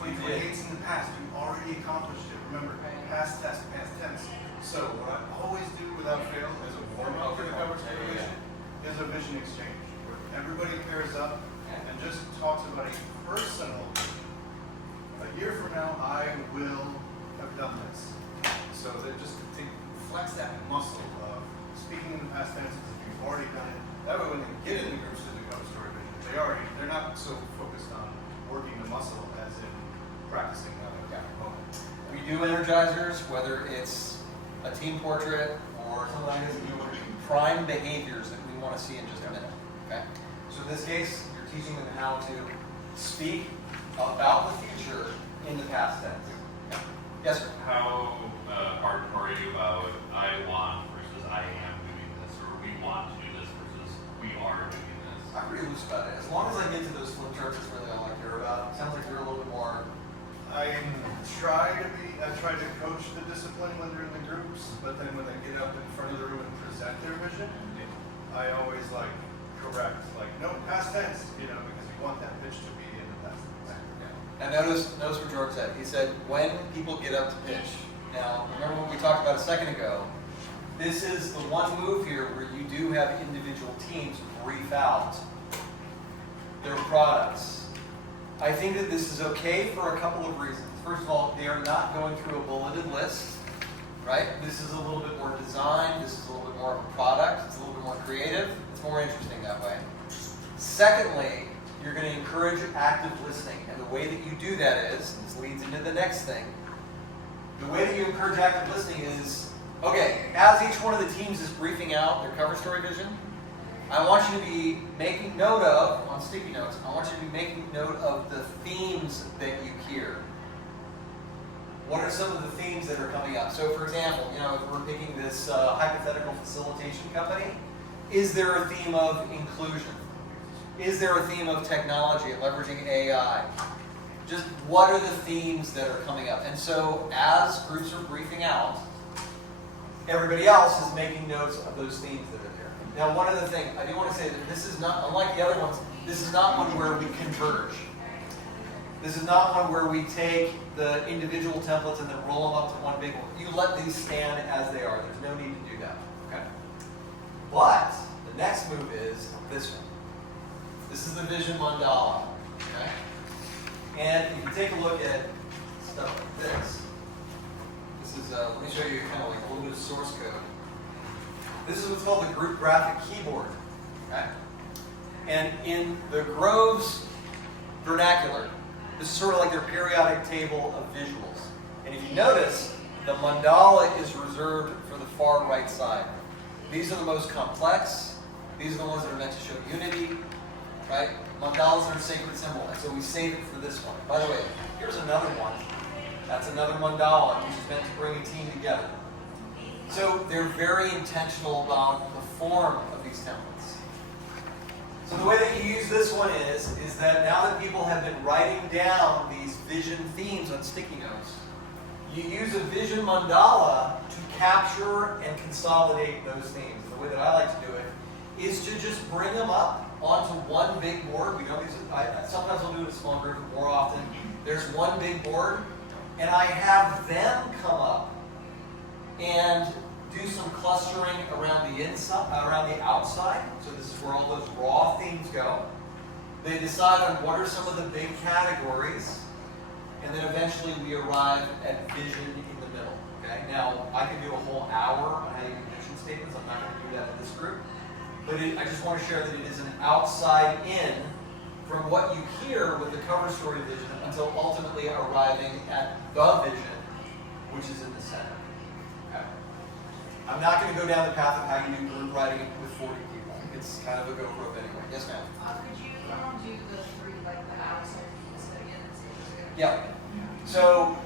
2028 is in the past. You already accomplished it. Remember, past tense, past tense. So what I always do without fail as a warm-up for the cover story vision is a vision exchange, where everybody pairs up and just talks about a personal vision. A year from now, I will have done this. So that just to flex that muscle of speaking in the past tense as if you've already done it. That way when they get in the groups to the cover story vision, they're not so focused on working the muscle as in practicing how they've got it. We do energizers, whether it's a team portrait or sometimes prime behaviors that we want to see in just a minute. Okay? So in this case, you're teaching them how to speak about the future in the past tense. Okay? Yes, sir. How hardcore are you about I want versus I am doing this, or we want to do this versus we are doing this? I'm pretty loose about it. As long as I get to those flip charts, that's really all I care about. Sounds like you're a little bit more. I try to coach the discipline when they're in the groups, but then when they get up in front of the room and present their vision, I always correct, no, past tense, because you want that pitch to be in the past tense. Yeah. And notice what George said. He said, when people get up to pitch. Now, remember what we talked about a second ago. This is the one move here where you do have individual teams brief out their products. I think that this is okay for a couple of reasons. First of all, they are not going through a bulleted list, right? This is a little bit more design. This is a little bit more of a product. It's a little bit more creative. It's more interesting that way. Secondly, you're going to encourage active listening. And the way that you do that is, this leads into the next thing, the way that you encourage active listening is, okay, as each one of the teams is briefing out their cover story vision, I want you to be making note of, on sticky notes, I want you to be making note of the themes that you hear. What are some of the themes that are coming up? So for example, if we're picking this hypothetical facilitation company, is there a theme of inclusion? Is there a theme of technology and leveraging AI? Just what are the themes that are coming up? And so as groups are briefing out, everybody else is making notes of those themes that are there. Now, one other thing, I do want to say that this is not, unlike the other ones, this is not one where we converge. This is not one where we take the individual templates and then roll them up to one big one. You let these stand as they are. There's no need to do that. Okay? But the next move is this one. This is the vision mandala. Okay? And if you take a look at stuff like this is, let me show you kind of like a little bit of source code. This is what's called the group graphic keyboard. Okay? And in the Groves vernacular, this is sort of like their periodic table of visuals. And if you notice, the mandala is reserved for the far right side. These are the most complex. These are the ones that are meant to show unity. right? Mandalas are a sacred symbol, and so we save it for this one. By the way, here's another one. That's another mandala, which is meant to bring a team together. So they're very intentional about the form of these templates. So the way that you use this one is that now that people have been writing down these vision themes on sticky notes, you use a vision mandala to capture and consolidate those themes. The way that I like to do it is to just bring them up onto one big board. We don't use it, sometimes I'll do it in a small group, but more often there's one big board, and I have them come up and do some clustering around the inside, around the outside. So this is where all those raw themes go. They decide on what are some of the big categories, and then eventually we arrive at vision in the middle. Okay. Now I can do a whole hour on how you do vision statements. I'm not going to do that in this group, but I just want to share that it is an outside in from what you hear with the cover story vision until ultimately arriving at the vision, which is in the center. Okay. I'm not going to go down the path of how you do group writing with 40 people. It's kind of a go rope anyway. Yes, ma'am? Could you do the three, like the outside piece again? Yeah. So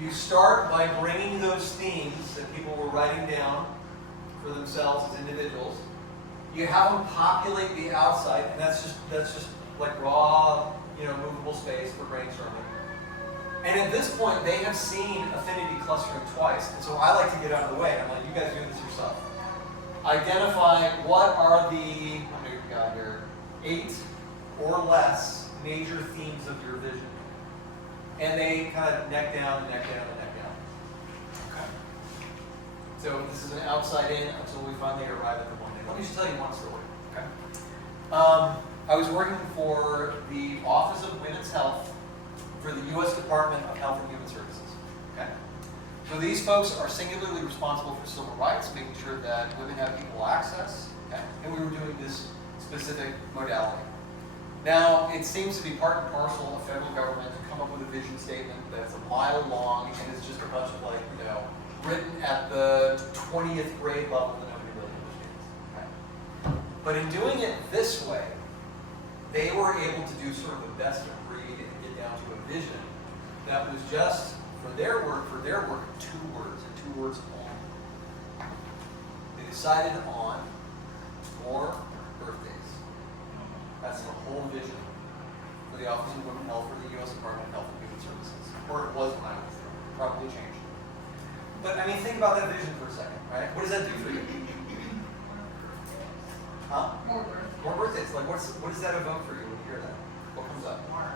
you start by bringing those themes that people were writing down for themselves as individuals. You have them populate the outside, and that's just like raw, movable space for brainstorming. And at this point, they have seen affinity clustering twice, and so I like to get out of the way. I'm like, you guys do this yourself. Identify what are the, how many we got here, 8 or less major themes of your vision. And they kind of neck down, neck down, and neck down. Okay. So this is an outside in until we finally arrive at the one day. Let me just tell you one story. Okay. I was working for the Office of Women's Health for the U.S. Department of Health and Human Services. Okay? So these folks are singularly responsible for civil rights, making sure that women have equal access. Okay? And we were doing this specific modality. Now, it seems to be part and parcel of federal government to come up with a vision statement that's a mile long and it's just a bunch of written at the 20th grade level that nobody really understands. Okay? But in doing it this way, they were able to do sort of the best of breed and get down to a vision that was just, for their work, 2 words, and 2 words only. They decided on more birthdays. That's the whole vision for the Office of Women's Health for the U.S. Department of Health and Human Services. Or it was when I was there. Probably changed. But I mean, think about that vision for a second, right? What does that do for you? Huh? More birthdays. More birthdays. Like, what does that evoke for you when you hear that? What comes up? Warm.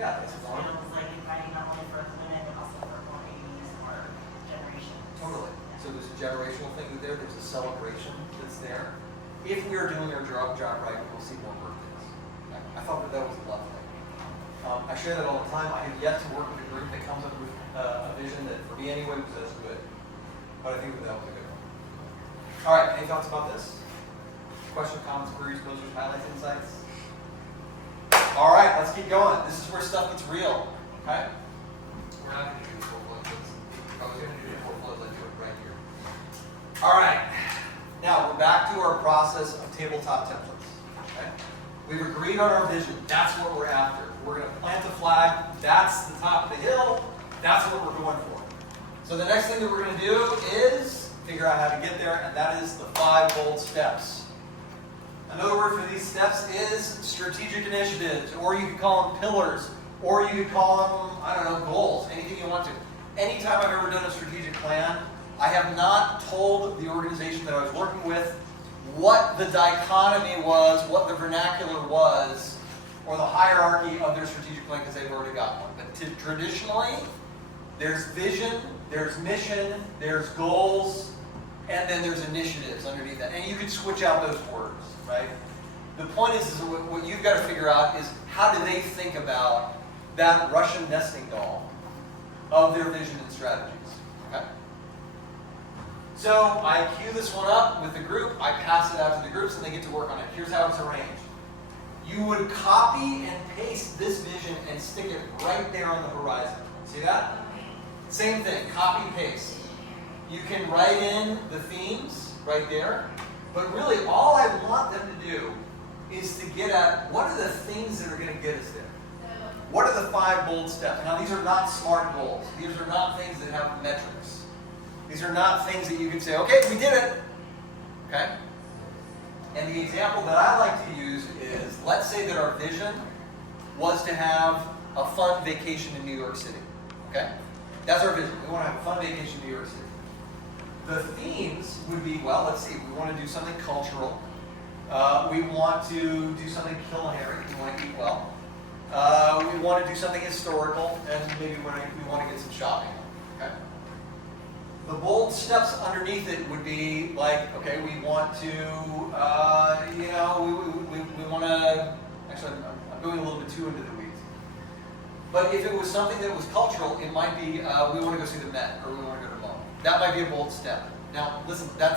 Yeah, it's warm. Feels like inviting not only for women, but also for more babies or generations. Totally. So there's a generational thing there. There's a celebration that's there. If we are doing our job right, we'll see more birthdays. I thought that was lovely. I share that all the time. I have yet to work with a group that comes up with a vision that, for me anyway, was as good. But I think that was a good one. All right. Any thoughts about this? Questions, comments, queries, posers, highlights, insights? All right. Let's keep going. This is where stuff gets real. Okay? We're not going to do the portfolio. I was going to do the portfolio. Let's do it right here. All right. Now, we're back to our process of tabletop templates. Okay? We've agreed on our vision. That's what we're after. We're going to plant a flag. That's the top of the hill. That's what we're going for. So the next thing that we're going to do is figure out how to get there, and that is the 5 bold steps. Another word for these steps is strategic initiatives, or you could call them pillars, or you could call them, goals, anything you want to. Anytime I've ever done a strategic plan, I have not told the organization that I was working with what the dichotomy was, what the vernacular was, or the hierarchy of their strategic plan, because they've already got one. But traditionally, there's vision, there's mission, there's goals, and then there's initiatives underneath that. And you can switch out those words, right? The point is what you've got to figure out is how do they think about that Russian nesting doll of their vision and strategies, okay? So I cue this one up with the group, I pass it out to the groups, and they get to work on it. Here's how it's arranged. You would copy and paste this vision and stick it right there on the horizon. See that? Same thing, copy and paste. You can write in the themes right there, but really all I want them to do is to get at what are the things that are going to get us there. What are the 5 bold steps? Now, these are not smart goals. These are not things that have metrics. These are not things that you can say, okay, we did it. Okay? And the example that I like to use is, let's say that our vision was to have a fun vacation in New York City. Okay? That's our vision. We want to have a fun vacation in New York City. The themes would be, well, let's see, we want to do something cultural. We want to do something culinary. We want to eat well. We want to do something historical, and maybe we want to get some shopping. Okay? The bold steps underneath it would be like, okay, we want to, we want to, actually, I'm going a little bit too into the weeds. But if it was something that was cultural, it might be, we want to go see the Met, or we want to go to Rome. That might be a bold step. Now, listen, that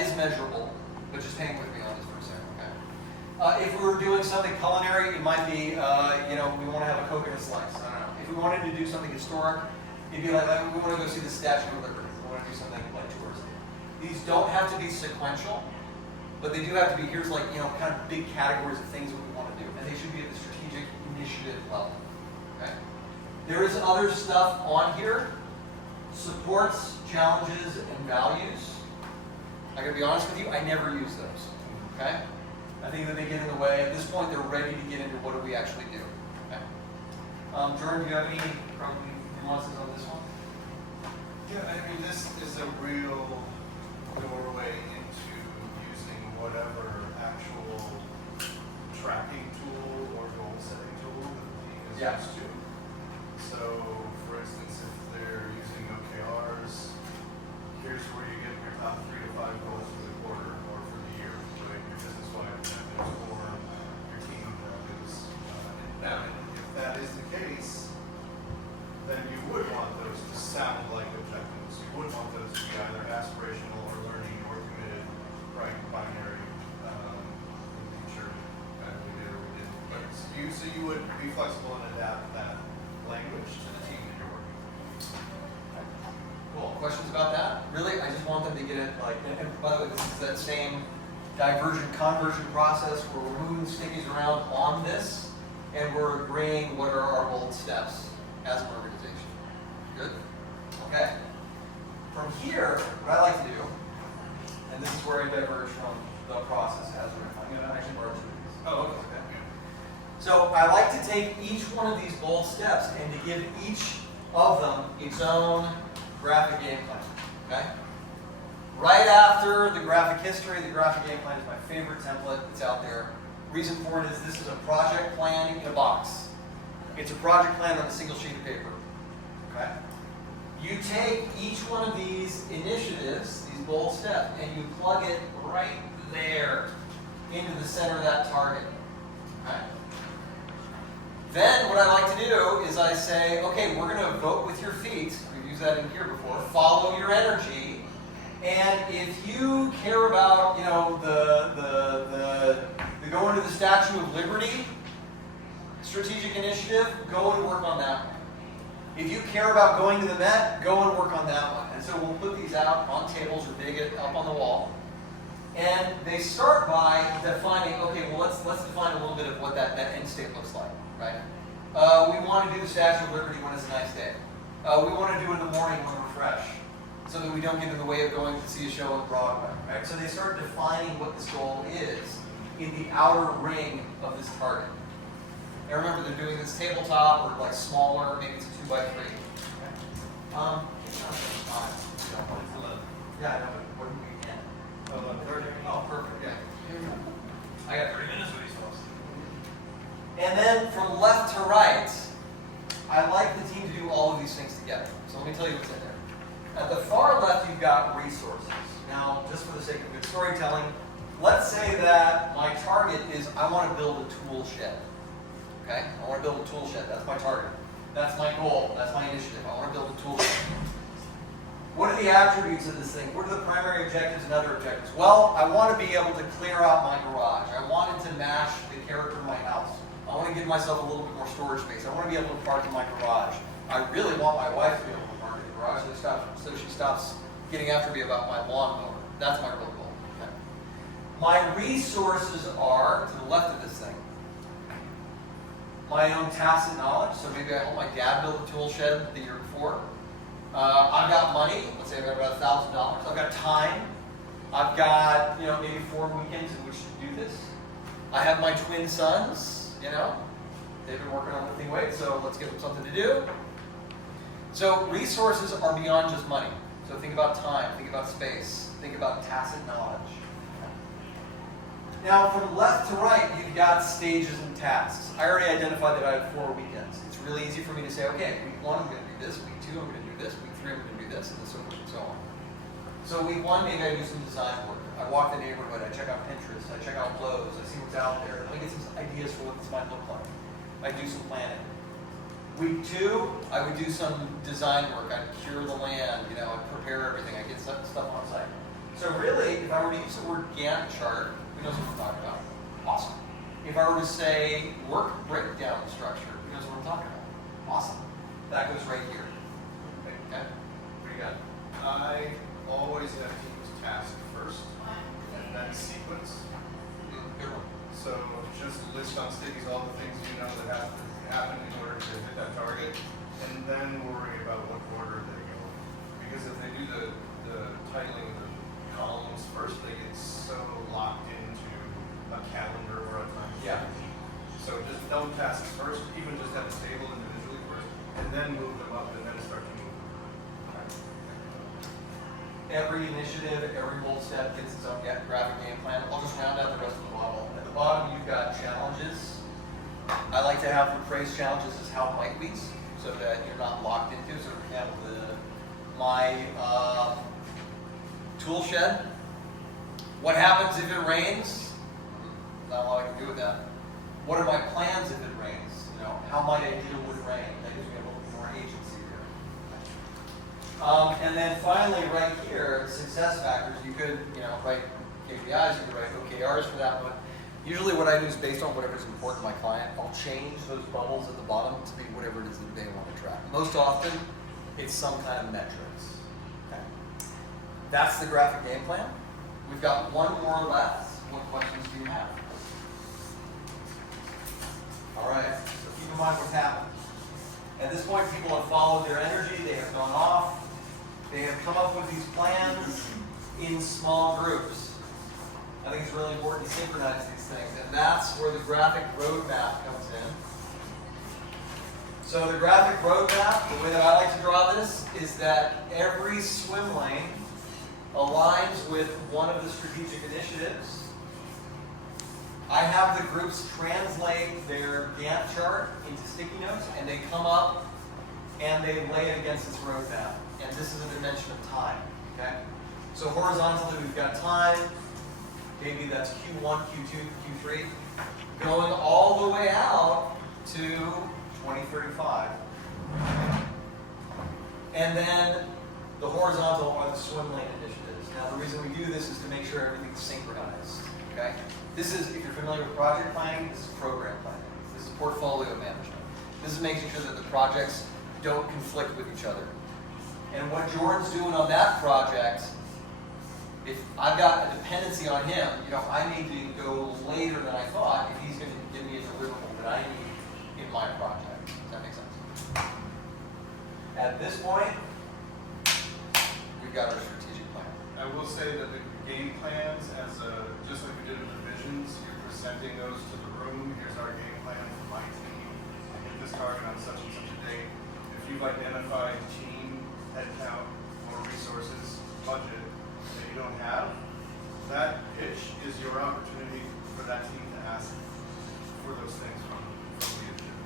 is measurable, but just hang with me on this for a second, okay? If we were doing something culinary, it might be, we want to have a Coke and a slice. I don't know. If we wanted to do something historic, it'd be like, we want to go see the Statue of Liberty. We want to do something like touristy. These don't have to be sequential, but they do have to be, here's like, kind of big categories of things that we want to do. And they should be at the strategic initiative level, okay? There is other stuff on here, supports, challenges, and values. I gotta be honest with you, I never use those, okay? I think that they get in the way. At this point, they're ready to get into what do we actually do, okay? Jordan, do you have any nuances on this one? Yeah, I mean, this is a real doorway into using whatever actual tracking tool or goal setting tool that the team is used to. So, for instance, if they're using OKRs, here's where you get your top 3 to 5 goals for the quarter or for the year, right? Your business-wide objectives or your team objectives. Now, if that is the case, then you would want those to sound like objectives. You would want those to be either aspirational or learning or committed, right? Binary. Sure, we did or we didn't. But so you would be flexible and adapt that language to the team that you're working with. Cool. Questions about that? Really, I just want them to get it like, and by the way, this is that same diversion-conversion process where we're moving the stickies around on this, and we're agreeing what are our bold steps as an organization. Good? Okay. From here, what I like to do, and this is where I diverge from the process as I'm going to actually merge these. Oh, okay. So I like to take each one of these bold steps and to give each of them its own graphic game plan. Okay? Right after the graphic history, the graphic game plan is my favorite template that's out there. Reason for it is this is a project plan in a box. It's a project plan on a single sheet of paper. Okay? You take each one of these initiatives, these bold steps, and you plug it right there into the center of that target. Okay? Then what I like to do is I say, okay, we're going to vote with your feet. We've used that in here before. Follow your energy. And if you care about, the going to the Statue of Liberty strategic initiative, go and work on that one. If you care about going to the Met, go and work on that one. And so we'll put these out on tables or big it up on the wall. And they start by defining, okay, well, let's define a little bit of what that end state looks like, right? We want to do the Statue of Liberty when it's a nice day. We want to do it in the morning when we're fresh, so that we don't get in the way of going to see a show on Broadway, right? So they start defining what this goal is in the outer ring of this target. And remember, they're doing this tabletop or like smaller, maybe it's a 2x3. Okay? Yeah, I know, but what do we get? 11:30. Oh, perfect, yeah. I got 30 minutes with these folks. And then from left to right, I like the team to do all of these things together. So let me tell you what's in there. At the far left, you've got resources. Now, just for the sake of good storytelling, let's say that my target is I want to build a tool shed. Okay? I want to build a tool shed. That's my target. That's my goal. That's my initiative. I want to build a tool shed. What are the attributes of this thing? What are the primary objectives and other objectives? Well, I want to be able to clear out my garage. I want it to match the character of my house. I want to give myself a little bit more storage space. I want to be able to park in my garage. I really want my wife to be able to park in the garage so she stops getting after me about my lawnmower. That's my real goal. Okay? My resources are, to the left of this thing, my own tacit knowledge. So maybe I helped my dad build a tool shed the year before. I've got money. Let's say I've got about $1,000. I've got time. I've got, maybe 4 weekends in which to do this. I have my twin sons, they've been working on lifting weights, so let's give them something to do. So resources are beyond just money. So think about time, think about space, think about tacit knowledge. Now, from left to right, you've got stages and tasks. I already identified that I have 4 weekends. It's really easy for me to say, okay, week 1, I'm going to do this. Week 2, I'm going to do this. Week 3, I'm going to do this, and so forth and so on. So week 1, maybe I do some design work. I walk the neighborhood. I check out Pinterest. I check out Lowe's. I see what's out there. I get some ideas for what this might look like. I do some planning. Week 2, I would do some design work. I'd cure the land. I'd prepare everything. I get stuff on site. So really, if I were to use the word Gantt chart, who knows what I'm talking about? Awesome. If I were to say work breakdown structure, who knows what I'm talking about? Awesome. That goes right here. Okay? Pretty good. I always have teams task first, and then sequence. Good one. So just list on stickies all the things you know that have to happen in order to hit that target, and then worry about what order they go. Because if they do the titling of the columns first, they get so locked into a calendar or a time. Yeah. So just don't tasks first, even just have a table individually first, and then move them up, and then start to move them. Every initiative, every goal step gets its own graphic game plan. I'll just round out the rest of the model. At the bottom, you've got challenges. I like to have replace challenges as how might we, so that you're not locked into. So for example, my tool shed. What happens if it rains? Not a lot I can do with that. What are my plans if it rains? How might I deal with rain? That gives me a little bit more agency there. And then finally, right here, success factors. You could, write KPIs. You could write OKRs for that one. Usually, what I do is based on whatever's important to my client. I'll change those bubbles at the bottom to be whatever it is that they want to track. Most often, it's some kind of metrics. Okay. That's the graphic game plan. We've got one more left. What questions do you have? All right. So keep in mind what's happened. At this point, people have followed their energy. They have gone off. They have come up with these plans in small groups. I think it's really important to synchronize these things, and that's where the graphic roadmap comes in. So the graphic roadmap, the way that I like to draw this, is that every swim lane aligns with one of the strategic initiatives. I have the groups translate their Gantt chart into sticky notes, and they come up and they lay it against its roadmap. And this is a dimension of time. Okay? So horizontally, we've got time. Maybe that's Q1, Q2, Q3, going all the way out to 2035. And then the horizontal are the swim lane initiatives. Now, the reason we do this is to make sure everything's synchronized. Okay? This is, if you're familiar with project planning, this is program planning. This is portfolio management. This is making sure that the projects don't conflict with each other. And what Jordan's doing on that project, if I've got a dependency on him, I need to go later than I thought if he's going to give me a deliverable that I need in my project. Does that make sense? At this point, we've got our strategic plan. I will say that the game plans, just like we did with the visions, you're presenting those to the room. Here's our game plan for my team. I hit this target on such and such a date. If you've identified team, headcount, or resources, budget that you don't have, that pitch is your opportunity for that team to ask for those things from leadership.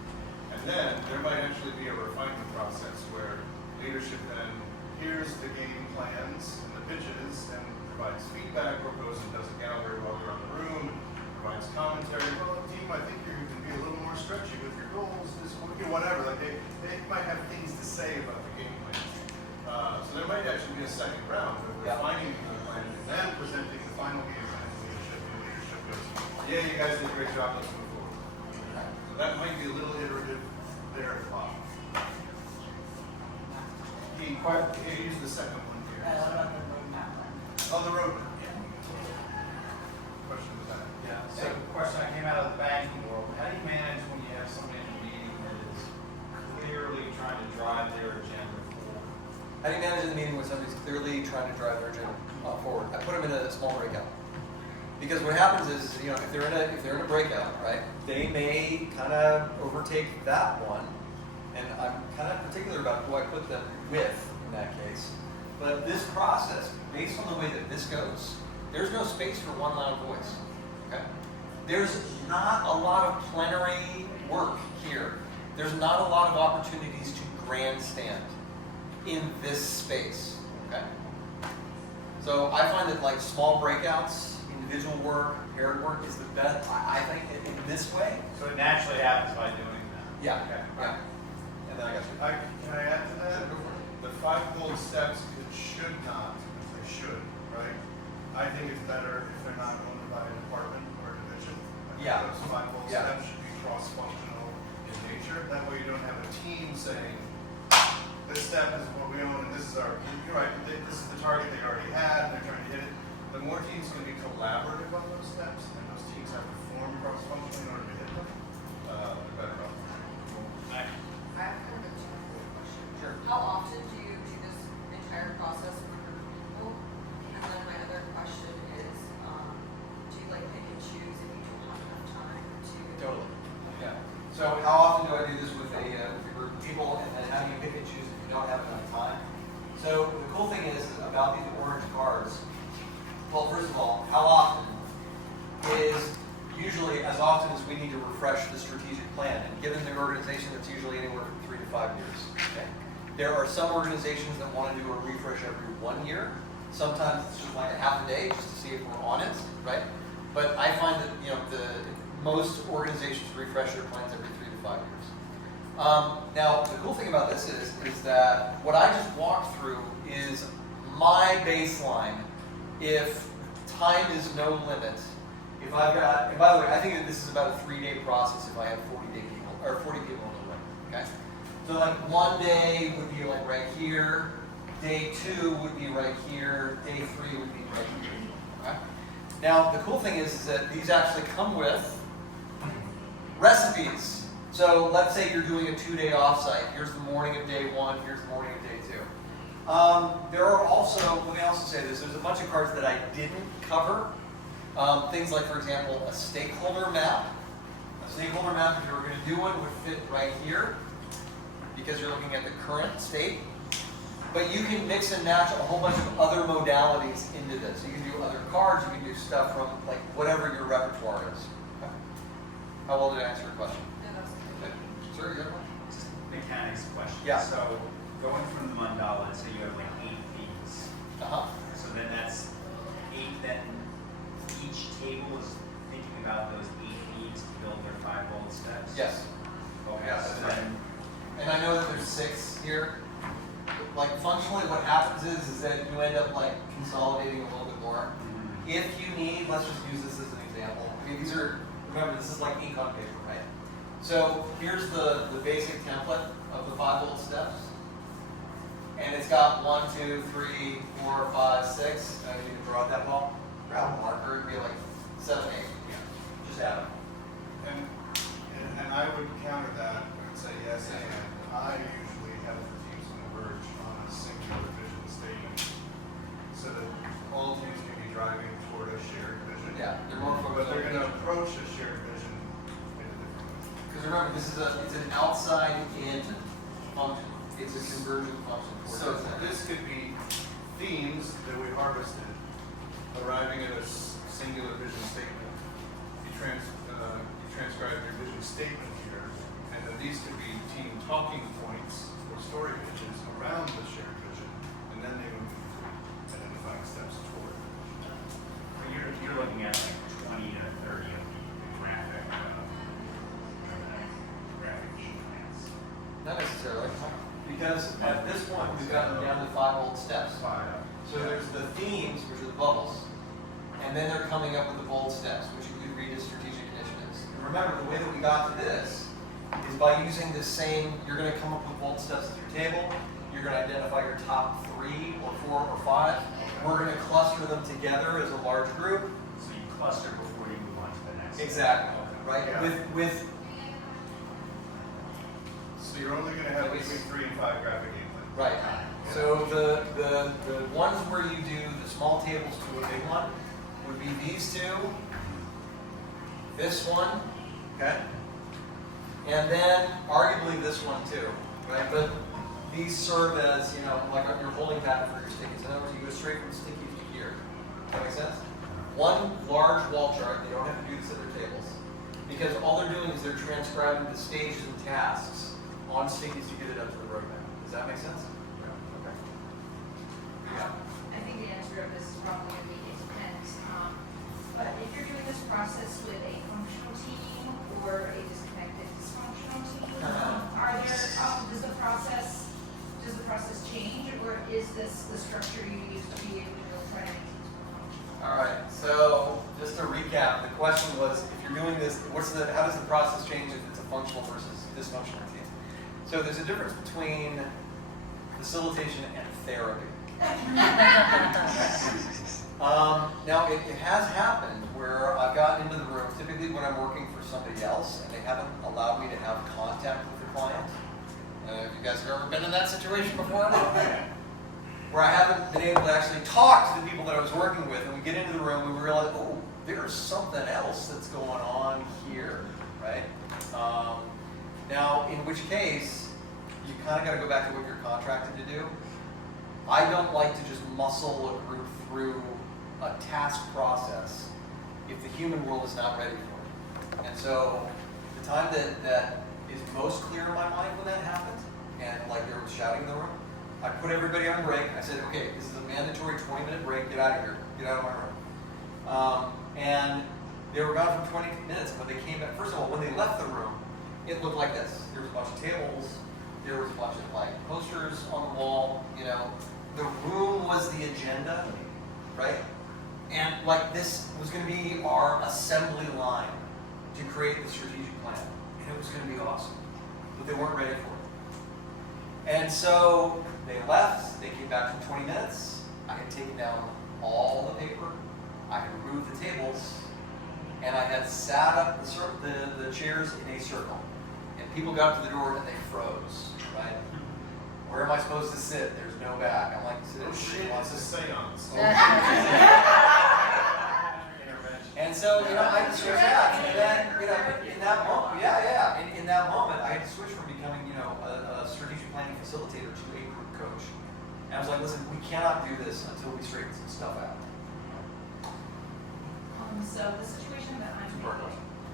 And then there might actually be a refinement process where leadership then hears the game plans and the pitches and provides feedback, or goes and does a gallery while they're in the room, provides commentary. Well, team, I think you're going to be a little more stretchy with your goals this week, whatever. Like they might have things to say about the game plan. So there might actually be a second round of refining the game plan and then presenting the final game plan to leadership, and leadership goes, yeah, you guys did a great job, let's move forward. So that might be a little iterative there at the bottom. He used the second one here. What about the roadmap one? Oh, the roadmap. question with that. Yeah, so question, I came out of the banking world, how do you manage when you have somebody in a meeting that is clearly trying to drive their agenda forward? How do you manage the meeting when somebody's clearly trying to drive their agenda forward? I put them in a small breakout. Because what happens is, if they're in a breakout, right, they may kind of overtake that one, and I'm kind of particular about who I put them with in that case. But this process, based on the way that this goes, there's no space for one loud voice. Okay? There's not a lot of plenary work here. There's not a lot of opportunities to grandstand in this space. Okay? So I find that like small breakouts, individual work, paired work is the best, I think, in this way. So it naturally happens by doing that? Yeah. Okay. Yeah. And then I got you. Can I add to that? The 5 bold steps, it should not, they should, right? I think it's better if they're not owned by a department or a division. I think Yeah. Those 5 bold Yeah. steps should be cross-functional in nature. That way you don't have a team saying, this step is what we own and this is our, you're right, this is the target they already had and they're trying to hit it. The more teams can be collaborative on those steps and those teams have to form cross-functionally in order to hit them, the better off. I have kind of a two-part question. Sure. How often do you do this entire process with your people? And then my other question is, do you like pick and choose if you don't have enough time to? Totally. Yeah. So how often do I do this with a group of people, and then how do you pick and choose if you don't have enough time? So the cool thing is about these orange cards. Well, first of all, how often is usually as often as we need to refresh the strategic plan. And given the organization, that's usually anywhere from 3 to 5 years. Okay? There are some organizations that want to do a refresh every 1 year. Sometimes it's just like a half a day just to see if we're on it, right? But I find that most organizations refresh their plans every 3 to 5 years. Now, the cool thing about this is that what I just walked through is my baseline. If time is no limit, if I've got, and by the way, I think that this is about a 3-day process if I have 40 people in the room, okay? So like one day would be like right here, day 2 would be right here, day 3 would be right here, okay? Now, the cool thing is that these actually come with recipes. So let's say you're doing a 2-day offsite. Here's the morning of day 1, here's the morning of day 2. There are also, let me also say this, there's a bunch of cards that I didn't cover. Things like, for example, a stakeholder map. A stakeholder map, if you were going to do one, would fit right here because you're looking at the current state. But you can mix and match a whole bunch of other modalities into this. You can do other cards, you can do stuff from like whatever your repertoire is. Okay. How well did I answer your question? No, that's Okay. Sir, you got one? Just mechanics question. Yeah. So going from the mandala, let's say you have like 8 themes. Uh-huh. So then that's 8, then each table is thinking about those 8 themes to build their 5 bold steps? Yes. Okay, Yeah, so that's then, And I know that there's 6 here. Like functionally what happens is that you end up like consolidating a little bit more. If you need, let's just use this as an example. Okay, these are, remember this is like ink on paper, right? So here's the basic template of the 5 bold steps. And it's got 1, 2, 3, 4, 5, 6. I need to draw out that ball. Grab a marker, it'd be like 7, 8. Yeah. Just add them. And I would counter that and say yes, and I usually have the teams converge on a singular vision statement so that all teams can be driving toward a shared vision. Yeah, they're more But focused they're on going to approach a shared vision in a different way. because remember, it's an outside-in function. It's a conversion function. So this could be themes that we harvested, arriving at a singular vision statement. You transcribe your vision statement here, and then these could be team talking points or story pitches around the shared vision, and then they would be identifying steps toward it. but you're looking at like 20 to 30 of the graphic sheet plans. Not necessarily, because at this point we've gotten down to 5 bold steps. So there's the themes, which are the bubbles, and then they're coming up with the bold steps, which you could read as strategic initiatives. And remember, the way that we got to this is by using this same, you're going to come up with bold steps at your table, you're going to identify your top 3 or 4 or 5, we're going to cluster them together as a large group. So you cluster before you move on to the next. Exactly, Okay. right? Yeah. With So you're only gonna have between 3 and 5 graphic gameplay. right. So the ones where you do the small tables to a big one would be these two, this one, okay, and then arguably this one too, right? But these serve as, you know, like you're holding pattern for your stickies. In other words, you go straight from sticky to here. Does that make sense? One large wall chart. They don't have to do this at their tables because all they're doing is they're transcribing the stages and tasks on stickies to get it up to the roadmap. Does that make sense? Okay. Yeah. I think the answer of this is probably going to be it depends. But if you're doing this process with a functional team or a disconnected dysfunctional team, does the process change, or is this the structure you use to be able to try to make things more functional? All right. So just to recap, the question was, if you're doing this, how does the process change if it's a functional versus dysfunctional team? So there's a difference between facilitation and therapy. Now, it has happened where I've gotten into the room, typically when I'm working for somebody else, and they haven't allowed me to have contact with the client. If you guys have ever been in that situation before, where I haven't been able to actually talk to the people that I was working with, and we get into the room and we realize, oh, there's something else that's going on here, right? Now, in which case, you kind of got to go back to what you're contracted to do. I don't like to just muscle a group through a task process if the human world is not ready for it. And so the time that is most clear in my mind when that happened, and like there was shouting in the room, I put everybody on break. I said, okay, this is a mandatory 20-minute break. Get out of here. Get out of my room. And they were gone for 20 minutes. When they came back, first of all, when they left the room, it looked like this. There was a bunch of tables. There was a bunch of like posters on the wall. You know, the room was the agenda, right? And like this was going to be our assembly line to create the strategic plan, and it was going to be awesome. But they weren't ready for it. And so they left. They came back for 20 minutes. I had taken down all the paper. I had removed the tables, and I had sat up the chairs in a circle. And people got to the door and they froze, right? Where am I supposed to sit? There's no back. I'm like, sit Oh shit, it's a seance. And so, you know, I had to switch out. And then, you know, in that moment, in that moment, I had to switch from becoming, you know, a strategic planning facilitator to a group coach. And I was like, listen, we cannot do this until we straighten some stuff out. So the situation that I'm in,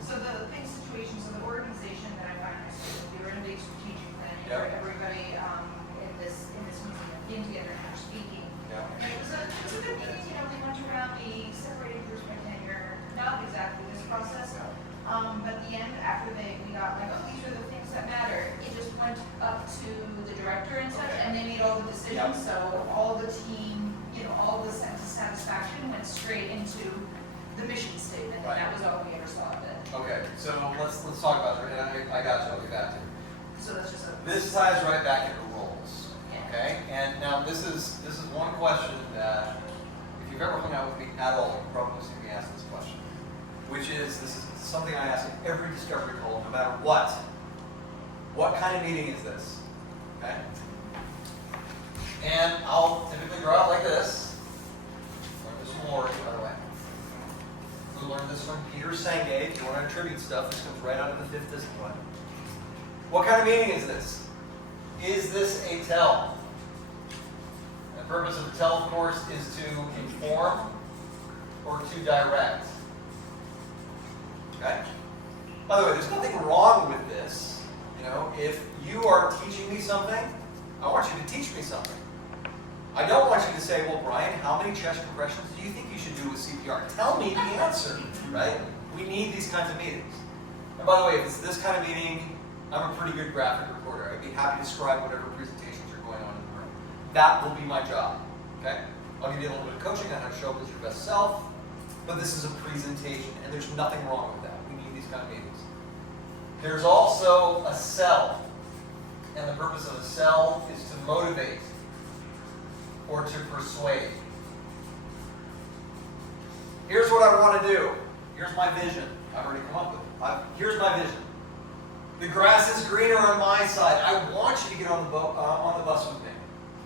so the organization that I find myself in, we were in a big strategic planning where everybody in this museum came together and were speaking. Yeah. And it was a good meeting, you know, we went around, we separated groups by tenure, not exactly this process. But at the end, after we got like, oh, these are the things that matter, it just went up to the director and such, and they made all the decisions. So all the team, you know, all the satisfaction went straight into the mission statement, and that was all we ever saw of it. Okay, so let's talk about it. And I got you. I'll get back to you. So that's just a. This ties right back into roles. Yeah. Okay, and now this is one question that if you've ever hung out with me at all, you probably see me ask this question, which is this is something I ask in every discovery call, no matter what. What kind of meeting is this? Okay, and I'll typically draw it like this. Learn this from Lori, by the way. We learned this from Peter Senge. If you want to attribute stuff, this comes right out of the 5th discipline. What kind of meeting is this? Is this a tell? The purpose of the tell, of course, is to inform or to direct. Okay? By the way, there's nothing wrong with this. You know, if you are teaching me something, I want you to teach me something. I don't want you to say, well, Brian, how many chest compressions do you think you should do with CPR? Tell me the answer, right? We need these kinds of meetings. And by the way, if it's this kind of meeting, I'm a pretty good graphic reporter. I'd be happy to describe whatever presentations are going on in the room. That will be my job, okay? I'll give you a little bit of coaching on how to show up as your best self, but this is a presentation, and there's nothing wrong with that. We need these kind of meetings. There's also a sell, and the purpose of a sell is to motivate or to persuade. Here's what I want to do. Here's my vision. I've already come up with it. Here's my vision. The grass is greener on my side. I want you to get on the bus with me.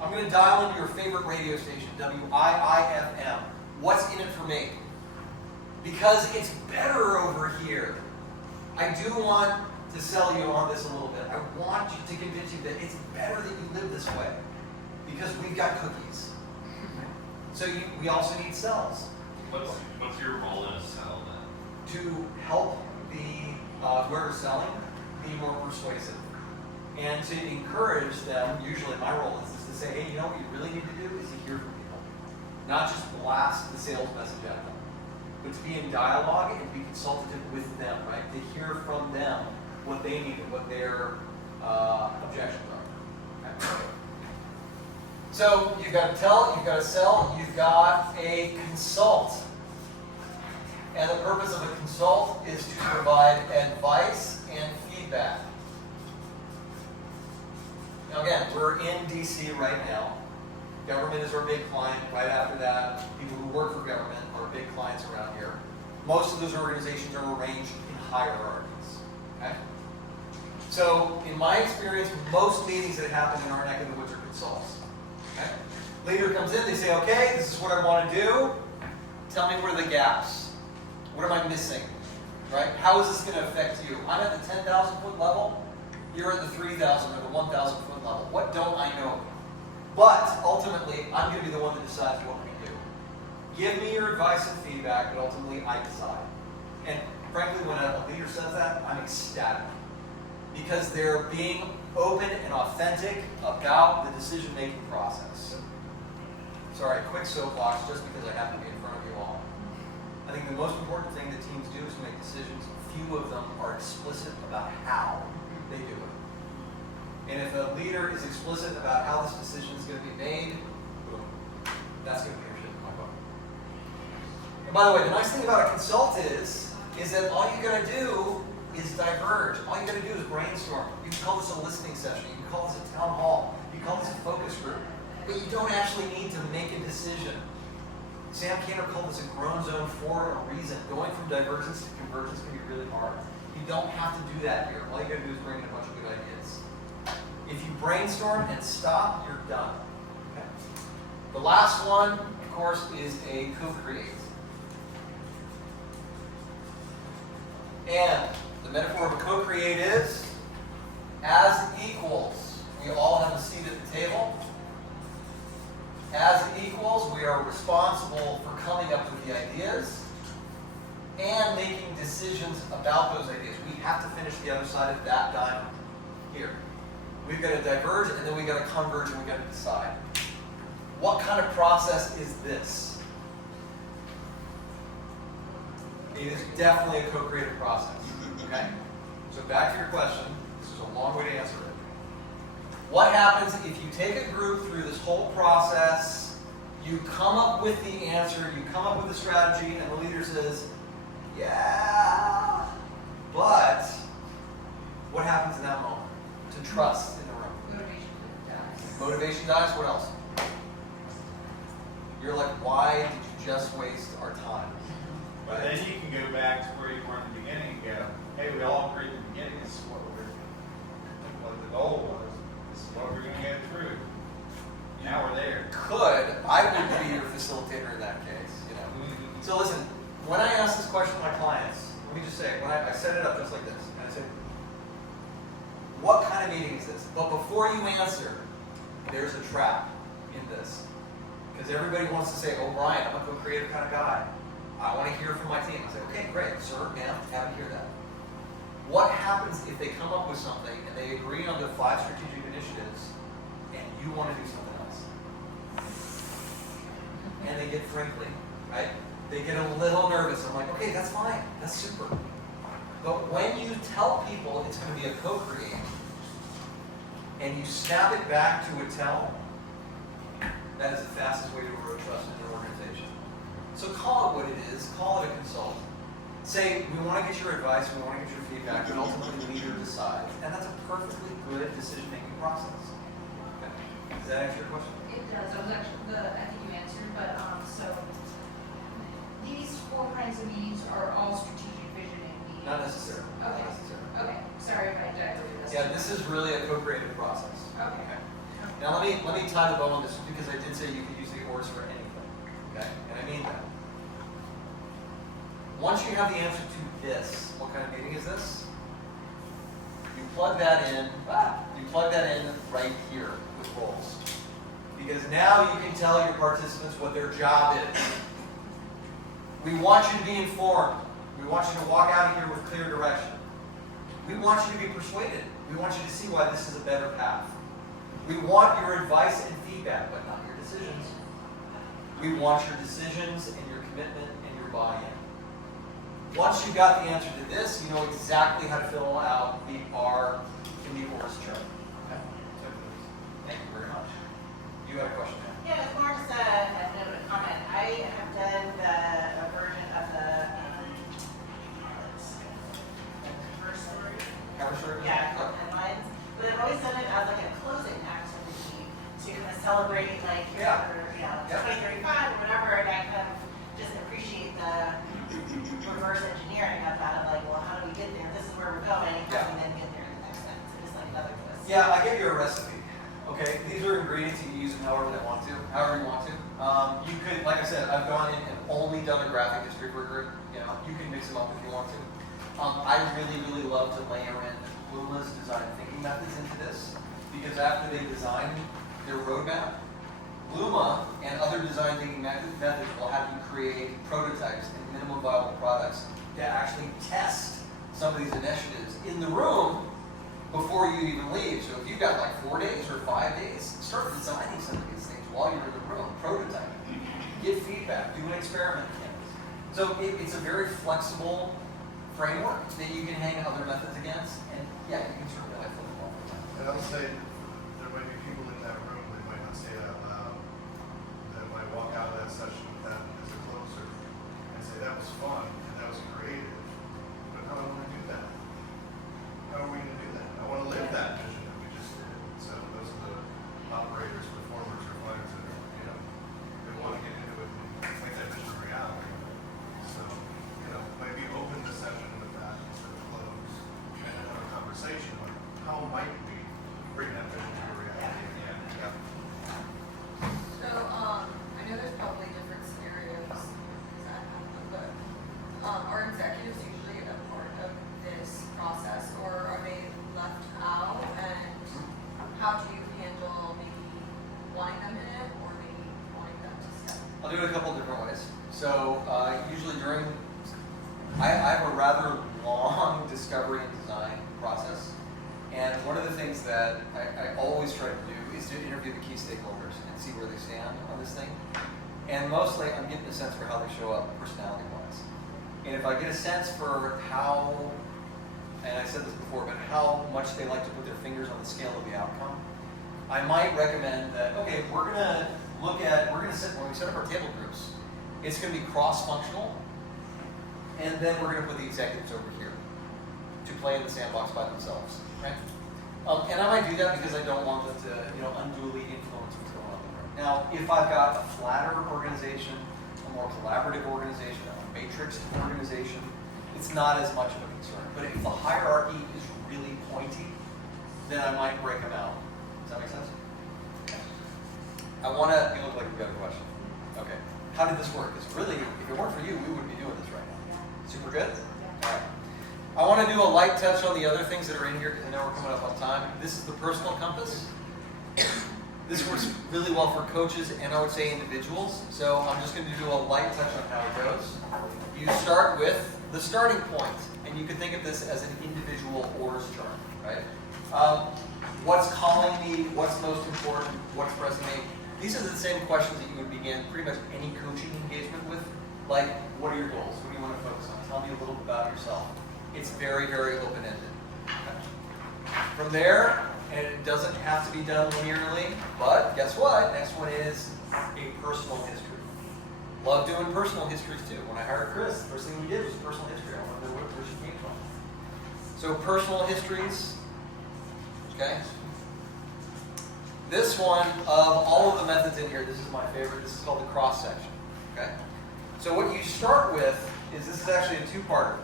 I'm going to dial into your favorite radio station, WIIFM. What's in it for me? Because it's better over here. I do want to sell you on this a little bit. I want you to convince you that it's better that you live this way. Because we've got cookies. So we also need cells. What's your role in a cell then? To help the whoever's selling be more persuasive. And to encourage them, usually my role is to say, hey, you know what you really need to do is to hear from people. Not just blast the sales message at them, but to be in dialogue and be consultative with them, right? To hear from them what they need and what their objections are. Okay. So you've got to tell, you've got to sell, you've got a consult. And the purpose of a consult is to provide advice and feedback. Now again, we're in DC right now. Government is our big client. Right after that, people who work for government are big clients around here. Most of those organizations are arranged in hierarchies. Okay? So in my experience, most meetings that happen in our neck of the woods are consults. Okay? Leader comes in, they say, okay, this is what I want to do. Tell me what are the gaps. What am I missing? Right? How is this going to affect you? I'm at the 10,000 foot level. You're at the 3,000 or the 1,000 foot level. What don't I know? But ultimately, I'm going to be the one that decides what we do. Give me your advice and feedback, but ultimately I decide. And frankly, when a leader says that, I'm ecstatic. Because they're being open and authentic about the decision-making process. Sorry, quick soapbox, just because I happen to be in front of you all. I think the most important thing that teams do is to make decisions. Few of them are explicit about how they do it. And if a leader is explicit about how this decision is going to be made, boom, that's going to be leadership in my book. And by the way, the nice thing about a consult is that all you got to do is diverge. All you got to do is brainstorm. You can call this a listening session. You can call this a town hall. You can call this a focus group. But you don't actually need to make a decision. Sam Cantor called this a grown zone for a reason. Going from divergence to convergence can be really hard. You don't have to do that here. All you got to do is bring in a bunch of good ideas. If you brainstorm and stop, you're done. Okay? The last one, of course, is a co-create. And the metaphor of a co-create is, as equals, we all have a seat at the table. As equals, we are responsible for coming up with the ideas and making decisions about those ideas. We have to finish the other side of that diamond here. We've got to diverge, and then we've got to converge, and we've got to decide. What kind of process is this? It is definitely a co-creative process. Okay? So back to your question. This is a long way to answer it. What happens if you take a group through this whole process, you come up with the answer, you come up with a strategy, and the leader says, yeah, but what happens in that moment? To trust in the room. Motivation dies. What else? You're like, why did you just waste our time? But then you can go back to where you were in the beginning and go, hey, we all agreed in the beginning, this is what the goal was. This is what we're going to get through. Now we're there. I would be your facilitator in that case. You know. So listen, when I ask this question to my clients, let me just say, when I set it up just like this, and I say, what kind of meeting is this? But before you answer, there's a trap in this. Because everybody wants to say, oh, Brian, I'm a co-creative kind of guy. I want to hear from my team. I say, okay, great, sir, ma'am, happy to hear that. What happens if they come up with something and they agree on the 5 strategic initiatives and you want to do something else? And they get frankly, right? They get a little nervous. I'm like, okay, that's fine. That's super. But when you tell people it's going to be a co-create and you snap it back to a tell, that is the fastest way to erode trust in your organization. So call it what it is. Call it a consult. Say, we want to get your advice, we want to get your feedback, but ultimately the leader decides. And that's a perfectly good decision-making process. Okay. Does that answer your question? It does. I was actually I think you answered, but so these 4 kinds of needs are all strategic visioning needs? Not necessarily. Not Okay. necessarily. Okay, sorry if I diverted this. Yeah, this is really a co-creative process. Okay. Now let me tie the bow on this because I did say you could use the ORs for anything. Okay? And I mean that. Once you have the answer to this, what kind of meeting is this? You plug that in. You plug that in right here with roles. Because now you can tell your participants what their job is. We want you to be informed. We want you to walk out of here with clear direction. We want you to be persuaded. We want you to see why this is a better path. We want your advice and feedback, but not your decisions. We want your decisions and your commitment and your buy-in. Once you've got the answer to this, you know exactly how to fill out the R in the ORS chart. Okay? Thank you very much. You had a question, ma'am? Yeah, it's more just a note of comment. I have done a version of the cover story. Cover story? Yeah, headlines. But I've always done it as like a closing activity to kind of celebrate like your, Yeah. 2035 or whatever, and I kind of just appreciate the reverse engineering of that, of like, well, how do we get there? This is where we're going, and how do we then get there in the next sentence? It's just like another twist. Yeah, I gave you a recipe. Okay, these are ingredients you can use them however you want to. You could, like I said, I've gone in and only done a graphic history for a group. You know, you can mix them up if you want to. I really love to layer in Luma's design thinking methods into this because after they design their roadmap, Luma and other design thinking methods will have you create prototypes and minimum viable products to actually test some of these initiatives in the room before you even leave. So if you've got like 4 days or 5 days, start designing some of these things while you're in the room, prototype, get feedback, do an experiment. So it's a very flexible framework that you can hang other methods against, and yeah, you can sort of flip them all the time. And I'll say, there might be people in that room that might not say it out loud, that might walk out of that session with that as a closer and say, that was fun, and that was creative, but how do I want to do that? How are we going to do that? I want to live that vision that we just did. So those are the operators, performers, refiners that are, they want to get into it and make that vision a reality. So, might be open the session with that instead of close and have a conversation about how might we bring that vision to a reality. Yeah. So, I know there's probably different scenarios, because I have them, but, are executives usually a part of this process, or are they left out, and how do you handle maybe wanting them in it, or maybe wanting them to step? I'll do it a couple different ways. So usually I have a rather long discovery and design process. And one of the things that I always try to do is to interview the key stakeholders and see where they stand on this thing. And mostly I'm getting a sense for how they show up personality-wise. And if I get a sense for how, and I said this before, but how much they like to put their fingers on the scale of the outcome, I might recommend that, okay, when we set up our table groups, it's going to be cross-functional, and then we're going to put the executives over here to play in the sandbox by themselves, right? And I might do that because I don't want them to, unduly influence what's going on in the room. Now, if I've got a flatter organization, a more collaborative organization, a matrix organization, it's not as much of a concern. But if the hierarchy is really pointy, then I might break them out. Does that make sense? You look like you've got a question. Okay. How did this work? Because really, if it weren't for you, we wouldn't be doing this right now. Super good? All right. I want to do a light touch on the other things that are in here because I know we're coming up on time. This is the personal compass. This works really well for coaches and I would say individuals. So I'm just going to do a light touch on how it goes. You start with the starting point, and you can think of this as an individual ORS chart, right? What's calling me? What's most important? What's resonating? These are the same questions that you would begin pretty much any coaching engagement with. Like, what are your goals? What do you want to focus on? Tell me a little bit about yourself. It's very, very open-ended. From there, and it doesn't have to be done linearly, but guess what? Next one is a personal history. Love doing personal histories too. When I hired Chris, the first thing we did was personal history. I wanted to know where she came from. So personal histories, okay? This one, of all of the methods in here, this is my favorite. This is called the cross-section, okay? So what you start with is, this is actually a two-parter.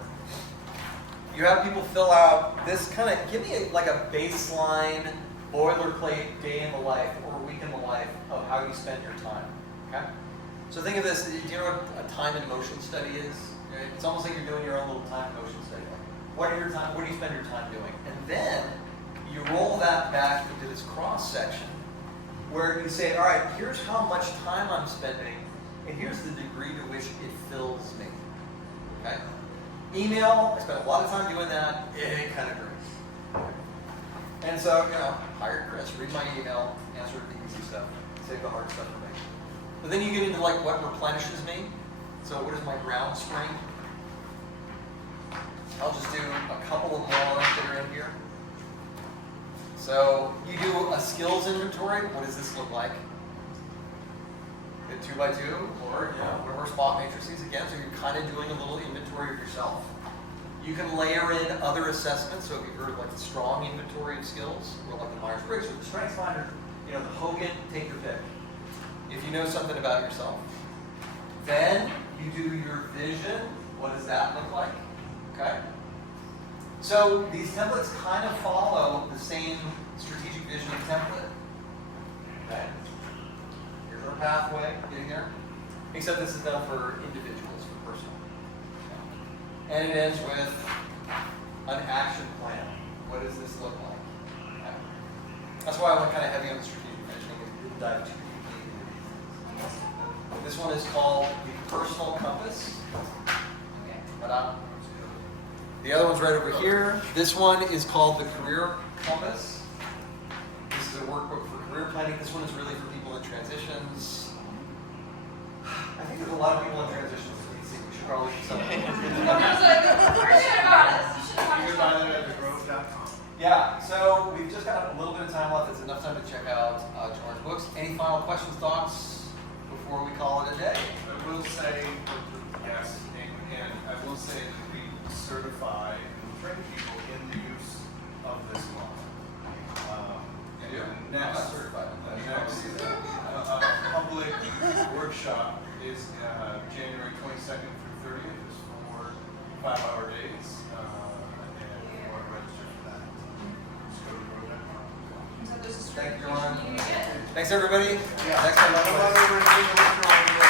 You have people fill out this kind of, give me like a baseline boilerplate day in the life or week in the life of how you spend your time, okay? So think of this, do you know what a time and motion study is? Right? It's almost like you're doing your own little time and motion study. What do you spend your time doing? And then you roll that back into this cross section where you say, all right, here's how much time I'm spending, and here's the degree to which it fills me. Okay? Email, I spent a lot of time doing that, it kind of drains. And so, hired Chris, read my email, answer the easy stuff, save the hard stuff for me. But then you get into like what replenishes me. So what is my ground spring? I'll just do a couple of more that are in here. So you do a skills inventory. What does this look like? A 2x2 or one of our spot matrices again. So you're kind of doing a little inventory of yourself. You can layer in other assessments. So if you've heard of like the strong inventory of skills, or like the Myers-Briggs or the StrengthsFinder, the Hogan, take your pick. If you know something about yourself. Then you do your vision. What does that look like? Okay? So these templates kind of follow the same strategic vision template. Okay? Here's our pathway, getting there. Except this is done for individuals, for personal. Okay? And it ends with an action plan. What does this look like? Okay? That's why I went kind of heavy on the strategic visioning and didn't dive too deeply into these things. This one is called the personal compass. The other one's right over here. This one is called the career compass. This is a workbook for career planning. This one is really for people in transitions. I think there's a lot of people in transitions. We should probably do something. Yeah, so we've just got a little bit of time left. It's enough time to check out George's books. Any final questions, thoughts before we call it a day? I will say, yes, and I will say that we certify and train people in the use of this law. You do? Next, I'm not certified. next public workshop is January 22nd through 30th. It's 4 5-hour days, and if you want to register for that, just go to road.com. So there's a Thank you, certification Ron. you get. Thanks, everybody. Yeah. Next time. Come on over and take a look around.